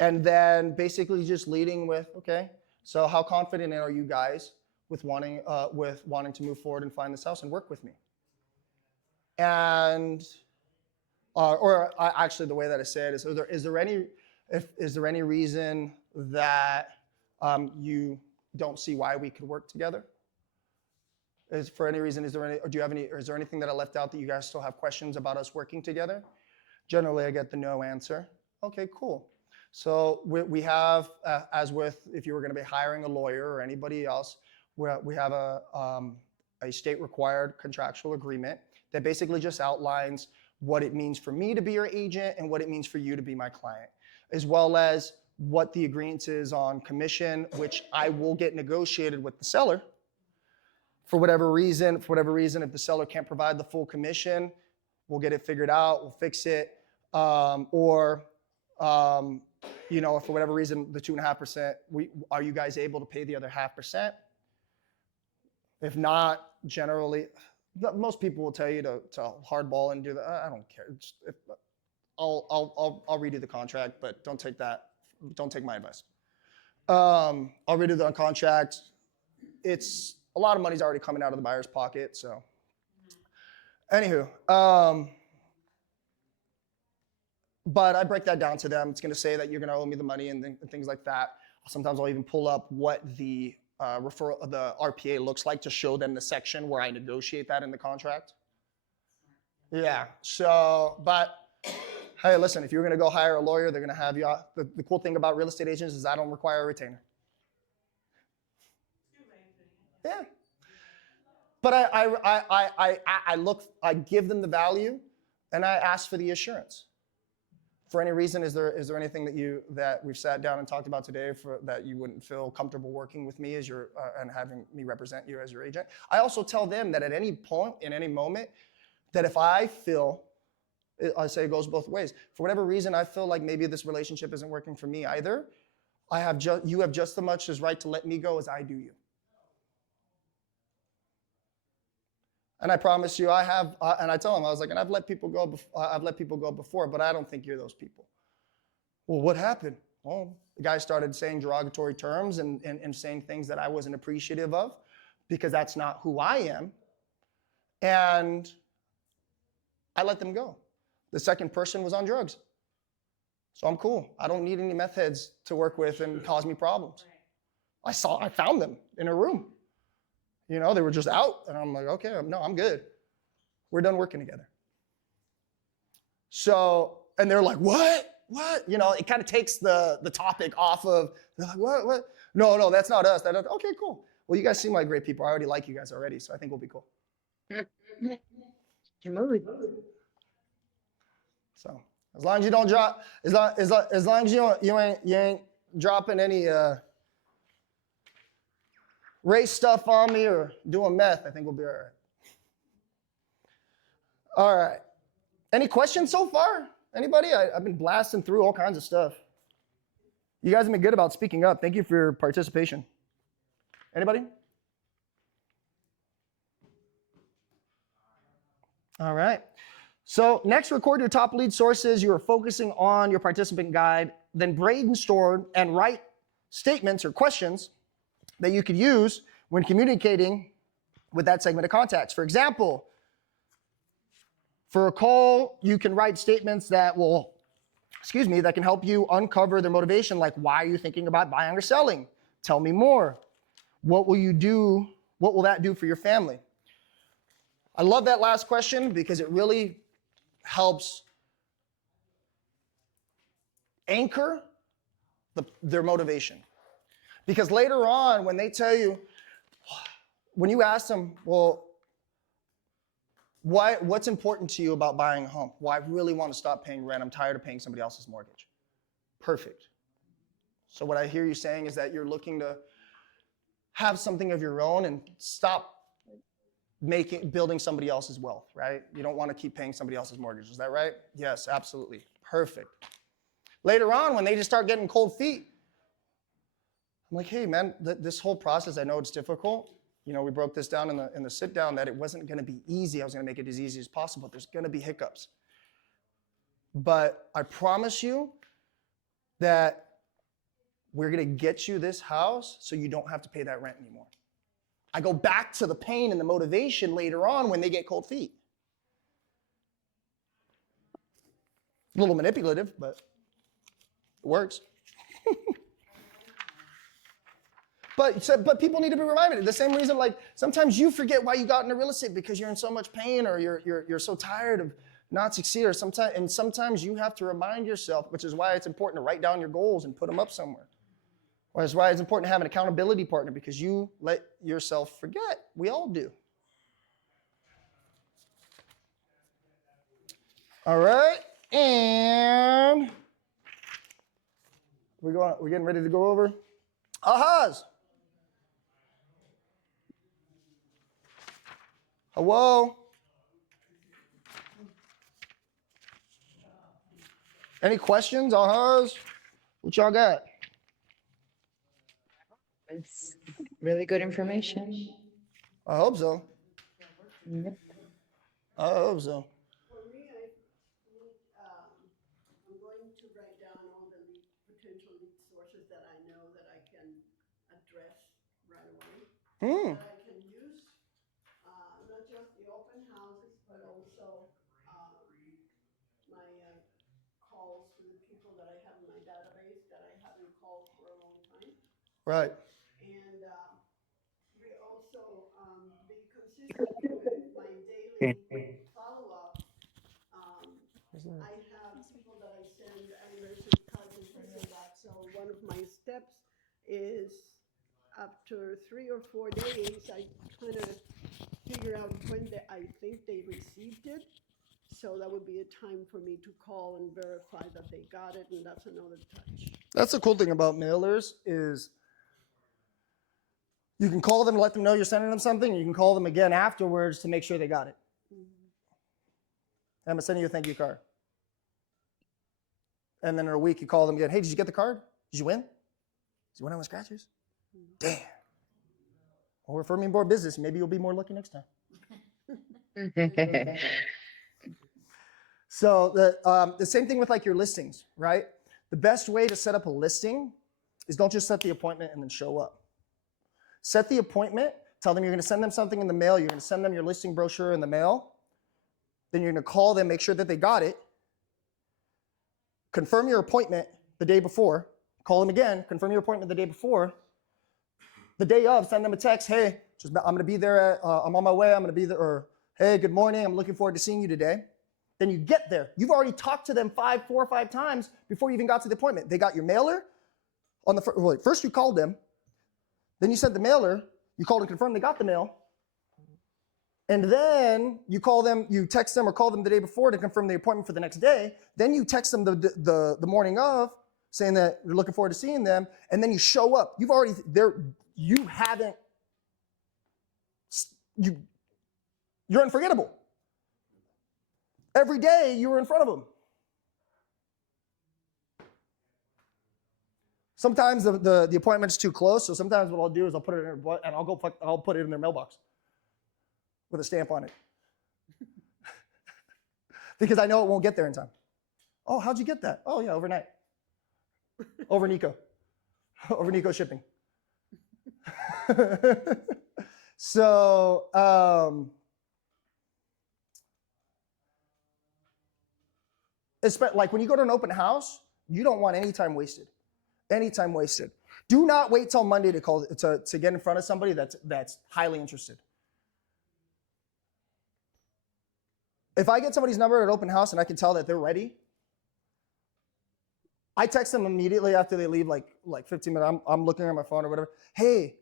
then basically just leading with, okay, so how confident are you guys with wanting to move forward and find this house and work with me? And actually, the way that I say it is, is there any reason that you don't see why we could work together? Is there anything that I left out that you guys still have questions about us working together? Generally, I get the no answer. Okay, cool. So we have, as with if you were going to be hiring a lawyer or anybody else, we have a state-required contractual agreement that basically just outlines what it means for me to be your agent and what it means for you to be my client, as well as what the agreement is on commission, which I will get negotiated with the seller. For whatever reason, if the seller can't provide the full commission, we'll get it figured out, we'll fix it. If for whatever reason, the 2.5%, are you guys able to pay the other 0.5%? If not, generally, most people will tell you to hardball and do that. I don't care. I'll redo the contract, but don't take my advice. I'll redo the contract. It's a lot of money's already coming out of the buyer's pocket. So, anywho, but I break that down to them. It's going to say that you're going to owe me the money and things like that. Sometimes I'll even pull up what the the RPA looks like to show them the section where I negotiate that in the contract. Yeah. So, but hey, listen, if you're going to go hire a lawyer, they're going to have you. The cool thing about real estate agents is I don't require a retainer. Yeah. But I give them the value, and I ask for the assurance. For any reason, is there anything that we've sat down and talked about today that you wouldn't feel comfortable working with me as your and having me represent you as your agent? I also tell them that at any point, in any moment, that if I feel, I say it goes both ways. For whatever reason, I feel like maybe this relationship isn't working for me either. You have just as much as right to let me go as I do you. And I promise you, I have, and I tell them, I was like, and I've let people go before, but I don't think you're those people. Well, what happened? Well, the guy started saying derogatory terms and saying things that I wasn't appreciative of because that's not who I am. And I let them go. The second person was on drugs. So I'm cool. I don't need any meth heads to work with and cause me problems. I found them in a room. They were just out, and I'm like, okay, no, I'm good. We're done working together. So, and they're like, what? It kind of takes the topic off of, they're like, what? No, that's not us. Okay, cool. Well, you guys seem like great people. I already like you guys already, so I think we'll be cool. So, as long as you don't drop, as long as you ain't dropping any race stuff on me or doing meth, I think we'll be all right. All right. Any questions so far? Anybody? I've been blasting through all kinds of stuff. You guys have been good about speaking up. Thank you for your participation. Anybody? All right. So next, record your top lead sources. You are focusing on your participant guide. Then brainstorm and write statements or questions that you could use when communicating with that segment of contacts. For example, for a call, you can write statements that can help you uncover their motivation, like, why are you thinking about buying or selling? Tell me more. What will you do? What will that do for your family? I love that last question because it really helps anchor their motivation. Because later on, when they tell you, when you ask them, well, What's important to you about buying a home? Well, I really want to stop paying rent. I'm tired of paying somebody else's mortgage. Perfect. So what I hear you saying is that you're looking to have something of your own and stop building somebody else's wealth, right? You don't want to keep paying somebody else's mortgage. Is that right? Yes, absolutely. Perfect. Later on, when they just start getting cold feet, I'm like, hey, man, this whole process, I know it's difficult. You know, we broke this down in the sit down that it wasn't going to be easy. I was going to make it as easy as possible. There's going to be hiccups. But I promise you that we're going to get you this house so you don't have to pay that rent anymore. I go back to the pain and the motivation later on when they get cold feet. A little manipulative, but it works. But people need to be reminded. The same reason, like, sometimes you forget why you got into real estate because you're in so much pain or you're so tired of not succeeding. Or sometimes you have to remind yourself, which is why it's important to write down your goals and put them up somewhere. Which is why it's important to have an accountability partner because you let yourself forget. We all do. All right, and we're getting ready to go over ahas. Hello? Any questions, ahas? What y'all got? It's really good information. I hope so. Yep. I hope so. For me, I'm going to write down all the potential lead sources that I know that I can address right away. That I can use, not just the open houses, but also my calls to the people that I have in my database that I haven't called for a long time. Right. And we also be consistent with my daily follow-up. I have people that I send anniversary cards and things like that. So one of my steps is after 3 or 4 days, I kind of figure out when I think they received it. So that would be a time for me to call and verify that they got it, and that's another touch. That's the cool thing about mailers is you can call them and let them know you're sending them something. You can call them again afterwards to make sure they got it. I'm gonna send you a thank you card. And then in a week, you call them again. Hey, did you get the card? Did you win? Did you win on the scratchers? Damn. Well, refer me more business. Maybe you'll be more lucky next time. So the same thing with like your listings, right? The best way to set up a listing is don't just set the appointment and then show up. Set the appointment. Tell them you're going to send them something in the mail. You're going to send them your listing brochure in the mail. Then you're going to call them, make sure that they got it. Confirm your appointment the day before. Call them again. Confirm your appointment the day before. The day of, send them a text. Hey, I'm going to be there. I'm on my way. I'm going to be there. Or, hey, good morning. I'm looking forward to seeing you today. Then you get there. You've already talked to them 4 or 5 times before you even got to the appointment. They got your mailer. First you called them. Then you sent the mailer. You called to confirm they got the mail. And then you call them, you text them or call them the day before to confirm the appointment for the next day. Then you text them the morning of saying that you're looking forward to seeing them. And then you show up. You're unforgettable. Every day you were in front of them. Sometimes the appointment's too close, so sometimes what I'll do is I'll put it in and I'll put it in their mailbox with a stamp on it. Because I know it won't get there in time. Oh, how'd you get that? Oh yeah, overnight. Over Nikko. Over Nikko shipping. So like when you go to an open house, you don't want any time wasted. Any time wasted. Do not wait till Monday to get in front of somebody that's highly interested. If I get somebody's number at an open house and I can tell that they're ready, I text them immediately after they leave, like 15 minutes. I'm looking at my phone or whatever. Hey,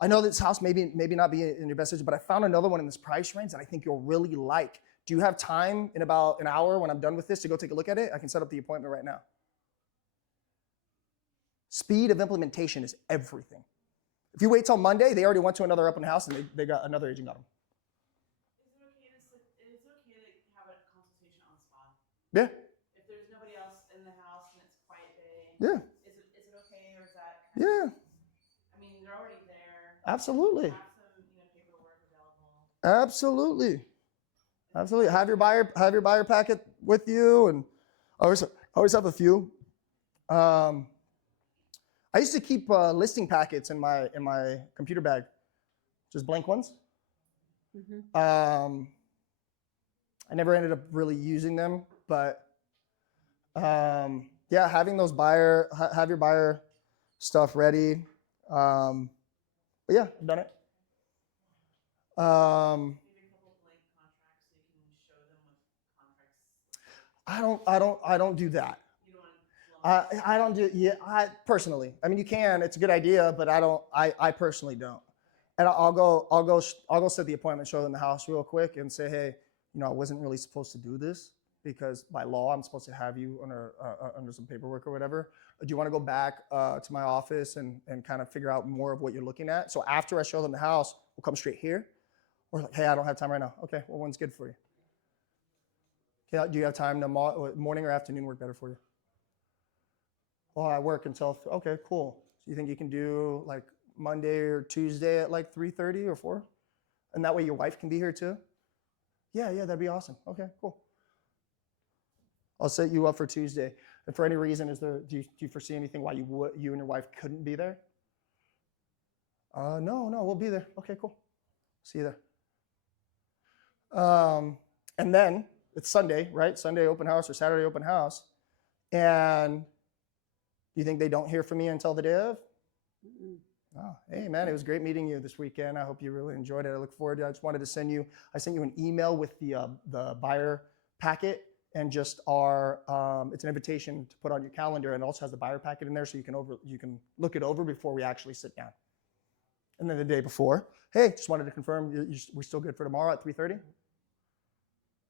I know this house maybe not be in your best interest, but I found another one in this price range that I think you'll really like. Do you have time in about an hour when I'm done with this to go take a look at it? I can set up the appointment right now. Speed of implementation is everything. If you wait till Monday, they already went to another open house and they got another agent got them. Is it okay to have a consultation on the spot? Yeah. If there's nobody else in the house and it's a quiet day, Yeah. Is it okay, or is that? Yeah. I mean, they're already there. Absolutely. Have some paperwork available. Absolutely. Absolutely. Have your buyer packet with you, and I always have a few. I used to keep listing packets in my computer bag, just blank ones. I never ended up really using them, but yeah, having those have your buyer stuff ready. But yeah, I've done it. Maybe a couple blank contracts so you can show them what contracts. I don't do that. You don't want to. I don't do. Yeah, I personally. I mean, you can. It's a good idea, but I don't. I personally don't. And I'll go set the appointment, show them the house real quick, and say, hey, I wasn't really supposed to do this because by law I'm supposed to have you under some paperwork or whatever. Do you want to go back to my office and kind of figure out more of what you're looking at? So after I show them the house, we'll come straight here. Or like, hey, I don't have time right now. Okay, well, when's good for you? Okay, do you have time morning or afternoon work better for you? Well, I work until, okay, cool. So you think you can do like Monday or Tuesday at like 3:30 or 4? And that way your wife can be here too? Yeah, that'd be awesome. Okay, cool. I'll set you up for Tuesday. And for any reason, do you foresee anything why you and your wife couldn't be there? No, we'll be there. Okay, cool. See you there. And then it's Sunday, right? Sunday open house or Saturday open house. And you think they don't hear from me until the day of? Oh, hey man, it was great meeting you this weekend. I hope you really enjoyed it. I look forward to it. I just wanted to send you an email with the buyer packet and just it's an invitation to put on your calendar, and it also has the buyer packet in there so you can look it over before we actually sit down. And then the day before, hey, just wanted to confirm we're still good for tomorrow at 3:30?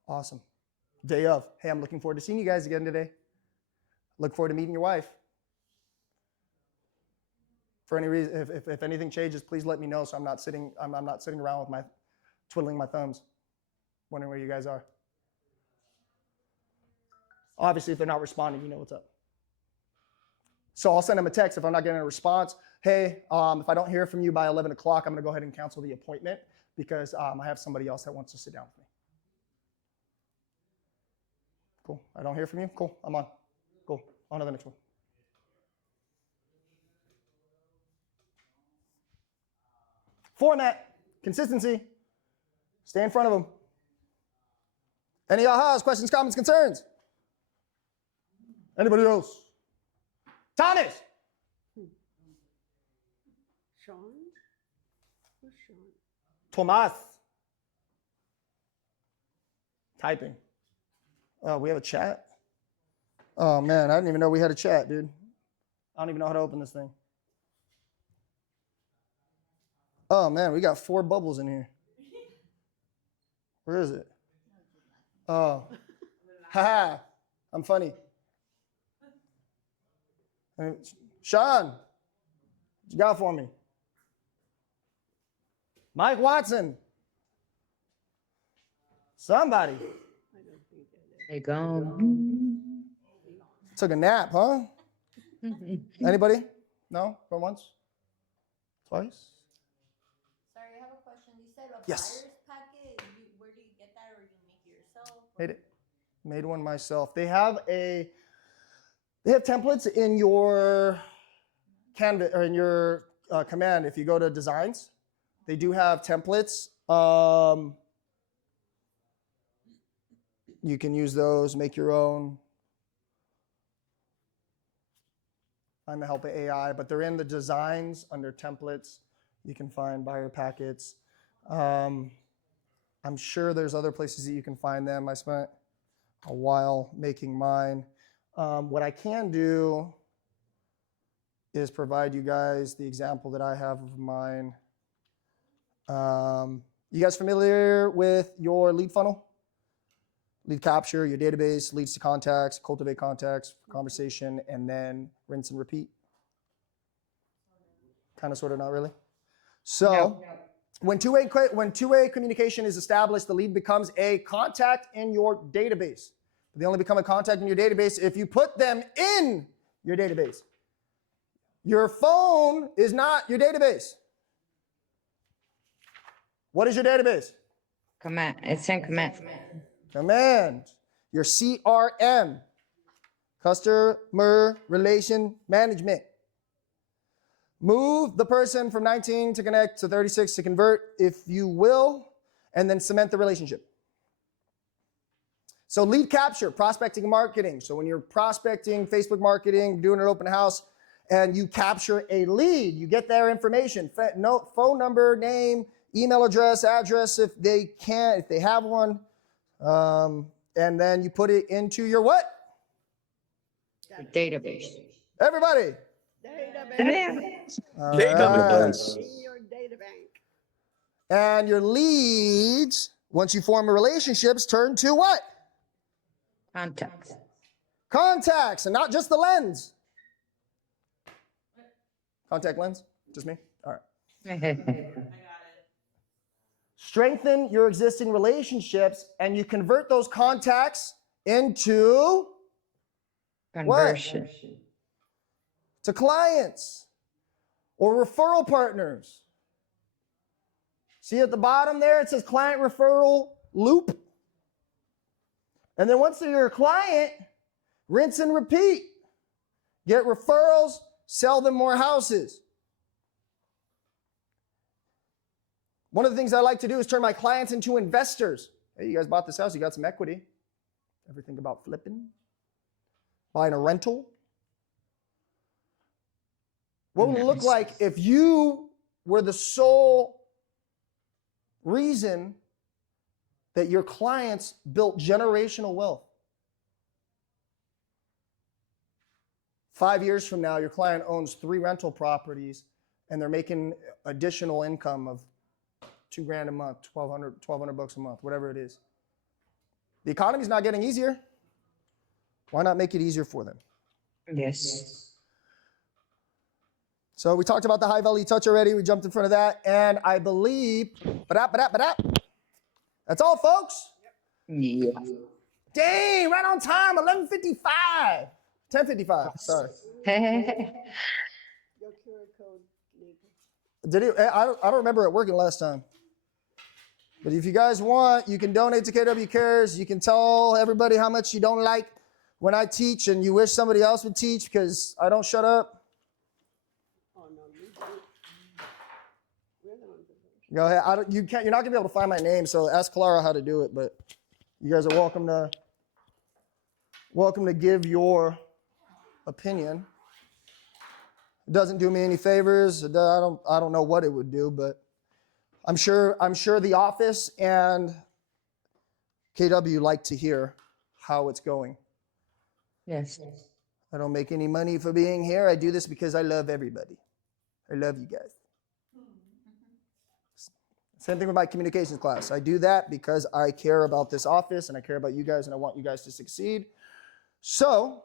Awesome. Day of, hey, I'm looking forward to seeing you guys again today. Look forward to meeting your wife. For any reason, if anything changes, please let me know so I'm not sitting around with twiddling my thumbs, wondering where you guys are. Obviously, if they're not responding, you know what's up. So I'll send them a text if I'm not getting a response. Hey, if I don't hear from you by 11 o'clock, I'm going to go ahead and cancel the appointment because I have somebody else that wants to sit down with me. Cool. I don't hear from you? Cool. I'm on. Cool. On to the next one. Format, consistency. Stay in front of them. Any ahas, questions, comments, concerns? Anybody else? Thomas. Sean? Who's Sean? Tomas. Typing. Oh, we have a chat? Oh, man, I didn't even know we had a chat, dude. I don't even know how to open this thing. Oh, man, we got 4 bubbles in here. Where is it? Oh. Haha. I'm funny. Sean, what you got for me? Mike Watson. Somebody. They go. Took a nap, huh? Anybody? No? Going once? Twice? Sorry, I have a question. You said a Yes. buyer's packet. Where do you get that, or you make it yourself? Made one myself. They have templates in your Canvas or in your command. If you go to designs, they do have templates. You can use those, make your own. Find the help of AI, but they're in the designs under templates. You can find buyer packets. I'm sure there's other places that you can find them. I spent a while making mine. What I can do is provide you guys the example that I have of mine. You guys familiar with your lead funnel? Lead capture, your database, leads to contacts, cultivate contacts, conversation, and then rinse and repeat. Kind of, sort of, not really. So when two-way communication is established, the lead becomes a contact in your database. They only become a contact in your database if you put them in your database. Your phone is not your database. What is your database? Command. It's in command. Command. Your CRM, customer relation management. Move the person from 19 to connect to 36 to convert, if you will, and then cement the relationship. So lead capture, prospecting and marketing. So when you're prospecting, Facebook marketing, doing an open house, and you capture a lead, you get their information, phone number, name, email address, if they have one, and then you put it into your what? Database. Everybody. Database. All Database. right. In your data bank. And your leads, once you form a relationships, turn to what? Contacts. Contacts, and not just the lens. Contact lens? Just me? All right. I got it. Strengthen your existing relationships, and you convert those contacts into Conversion. what? To clients or referral partners. See at the bottom there, it says client referral loop. And then once they're your client, rinse and repeat. Get referrals, sell them more houses. One of the things I like to do is turn my clients into investors. Hey, you guys bought this house, you got some equity. Ever think about flipping? Buying a rental? What would it look like if you were the sole reason that your clients built generational wealth? 5 years from now, your client owns 3 rental properties and they're making additional income of $2,000 a month, $1,200 bucks a month, whatever it is. The economy's not getting easier. Why not make it easier for them? Yes. So we talked about the high value touch already. We jumped in front of that. And I believe, that's all, folks. Yeah. Dang, right on time, 11:55. 10:55, sorry. Your QR code, Nikko. Did it? I don't remember it working last time. But if you guys want, you can donate to KW Cares. You can tell everybody how much you don't like when I teach and you wish somebody else would teach because I don't shut up. Oh, no, you don't. We're the ones that don't. Go ahead. You're not gonna be able to find my name, so ask Clara how to do it. But you guys are welcome to give your opinion. It doesn't do me any favors. I don't know what it would do, but I'm sure the office and KW like to hear how it's going. Yes. I don't make any money for being here. I do this because I love everybody. I love you guys. Same thing with my communications class. I do that because I care about this office and I care about you guys and I want you guys to succeed. So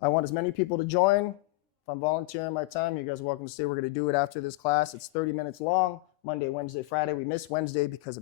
I want as many people to join. If I'm volunteering my time, you guys are welcome to stay. We're going to do it after this class. It's 30 minutes long, Monday, Wednesday, Friday. We miss Wednesday because of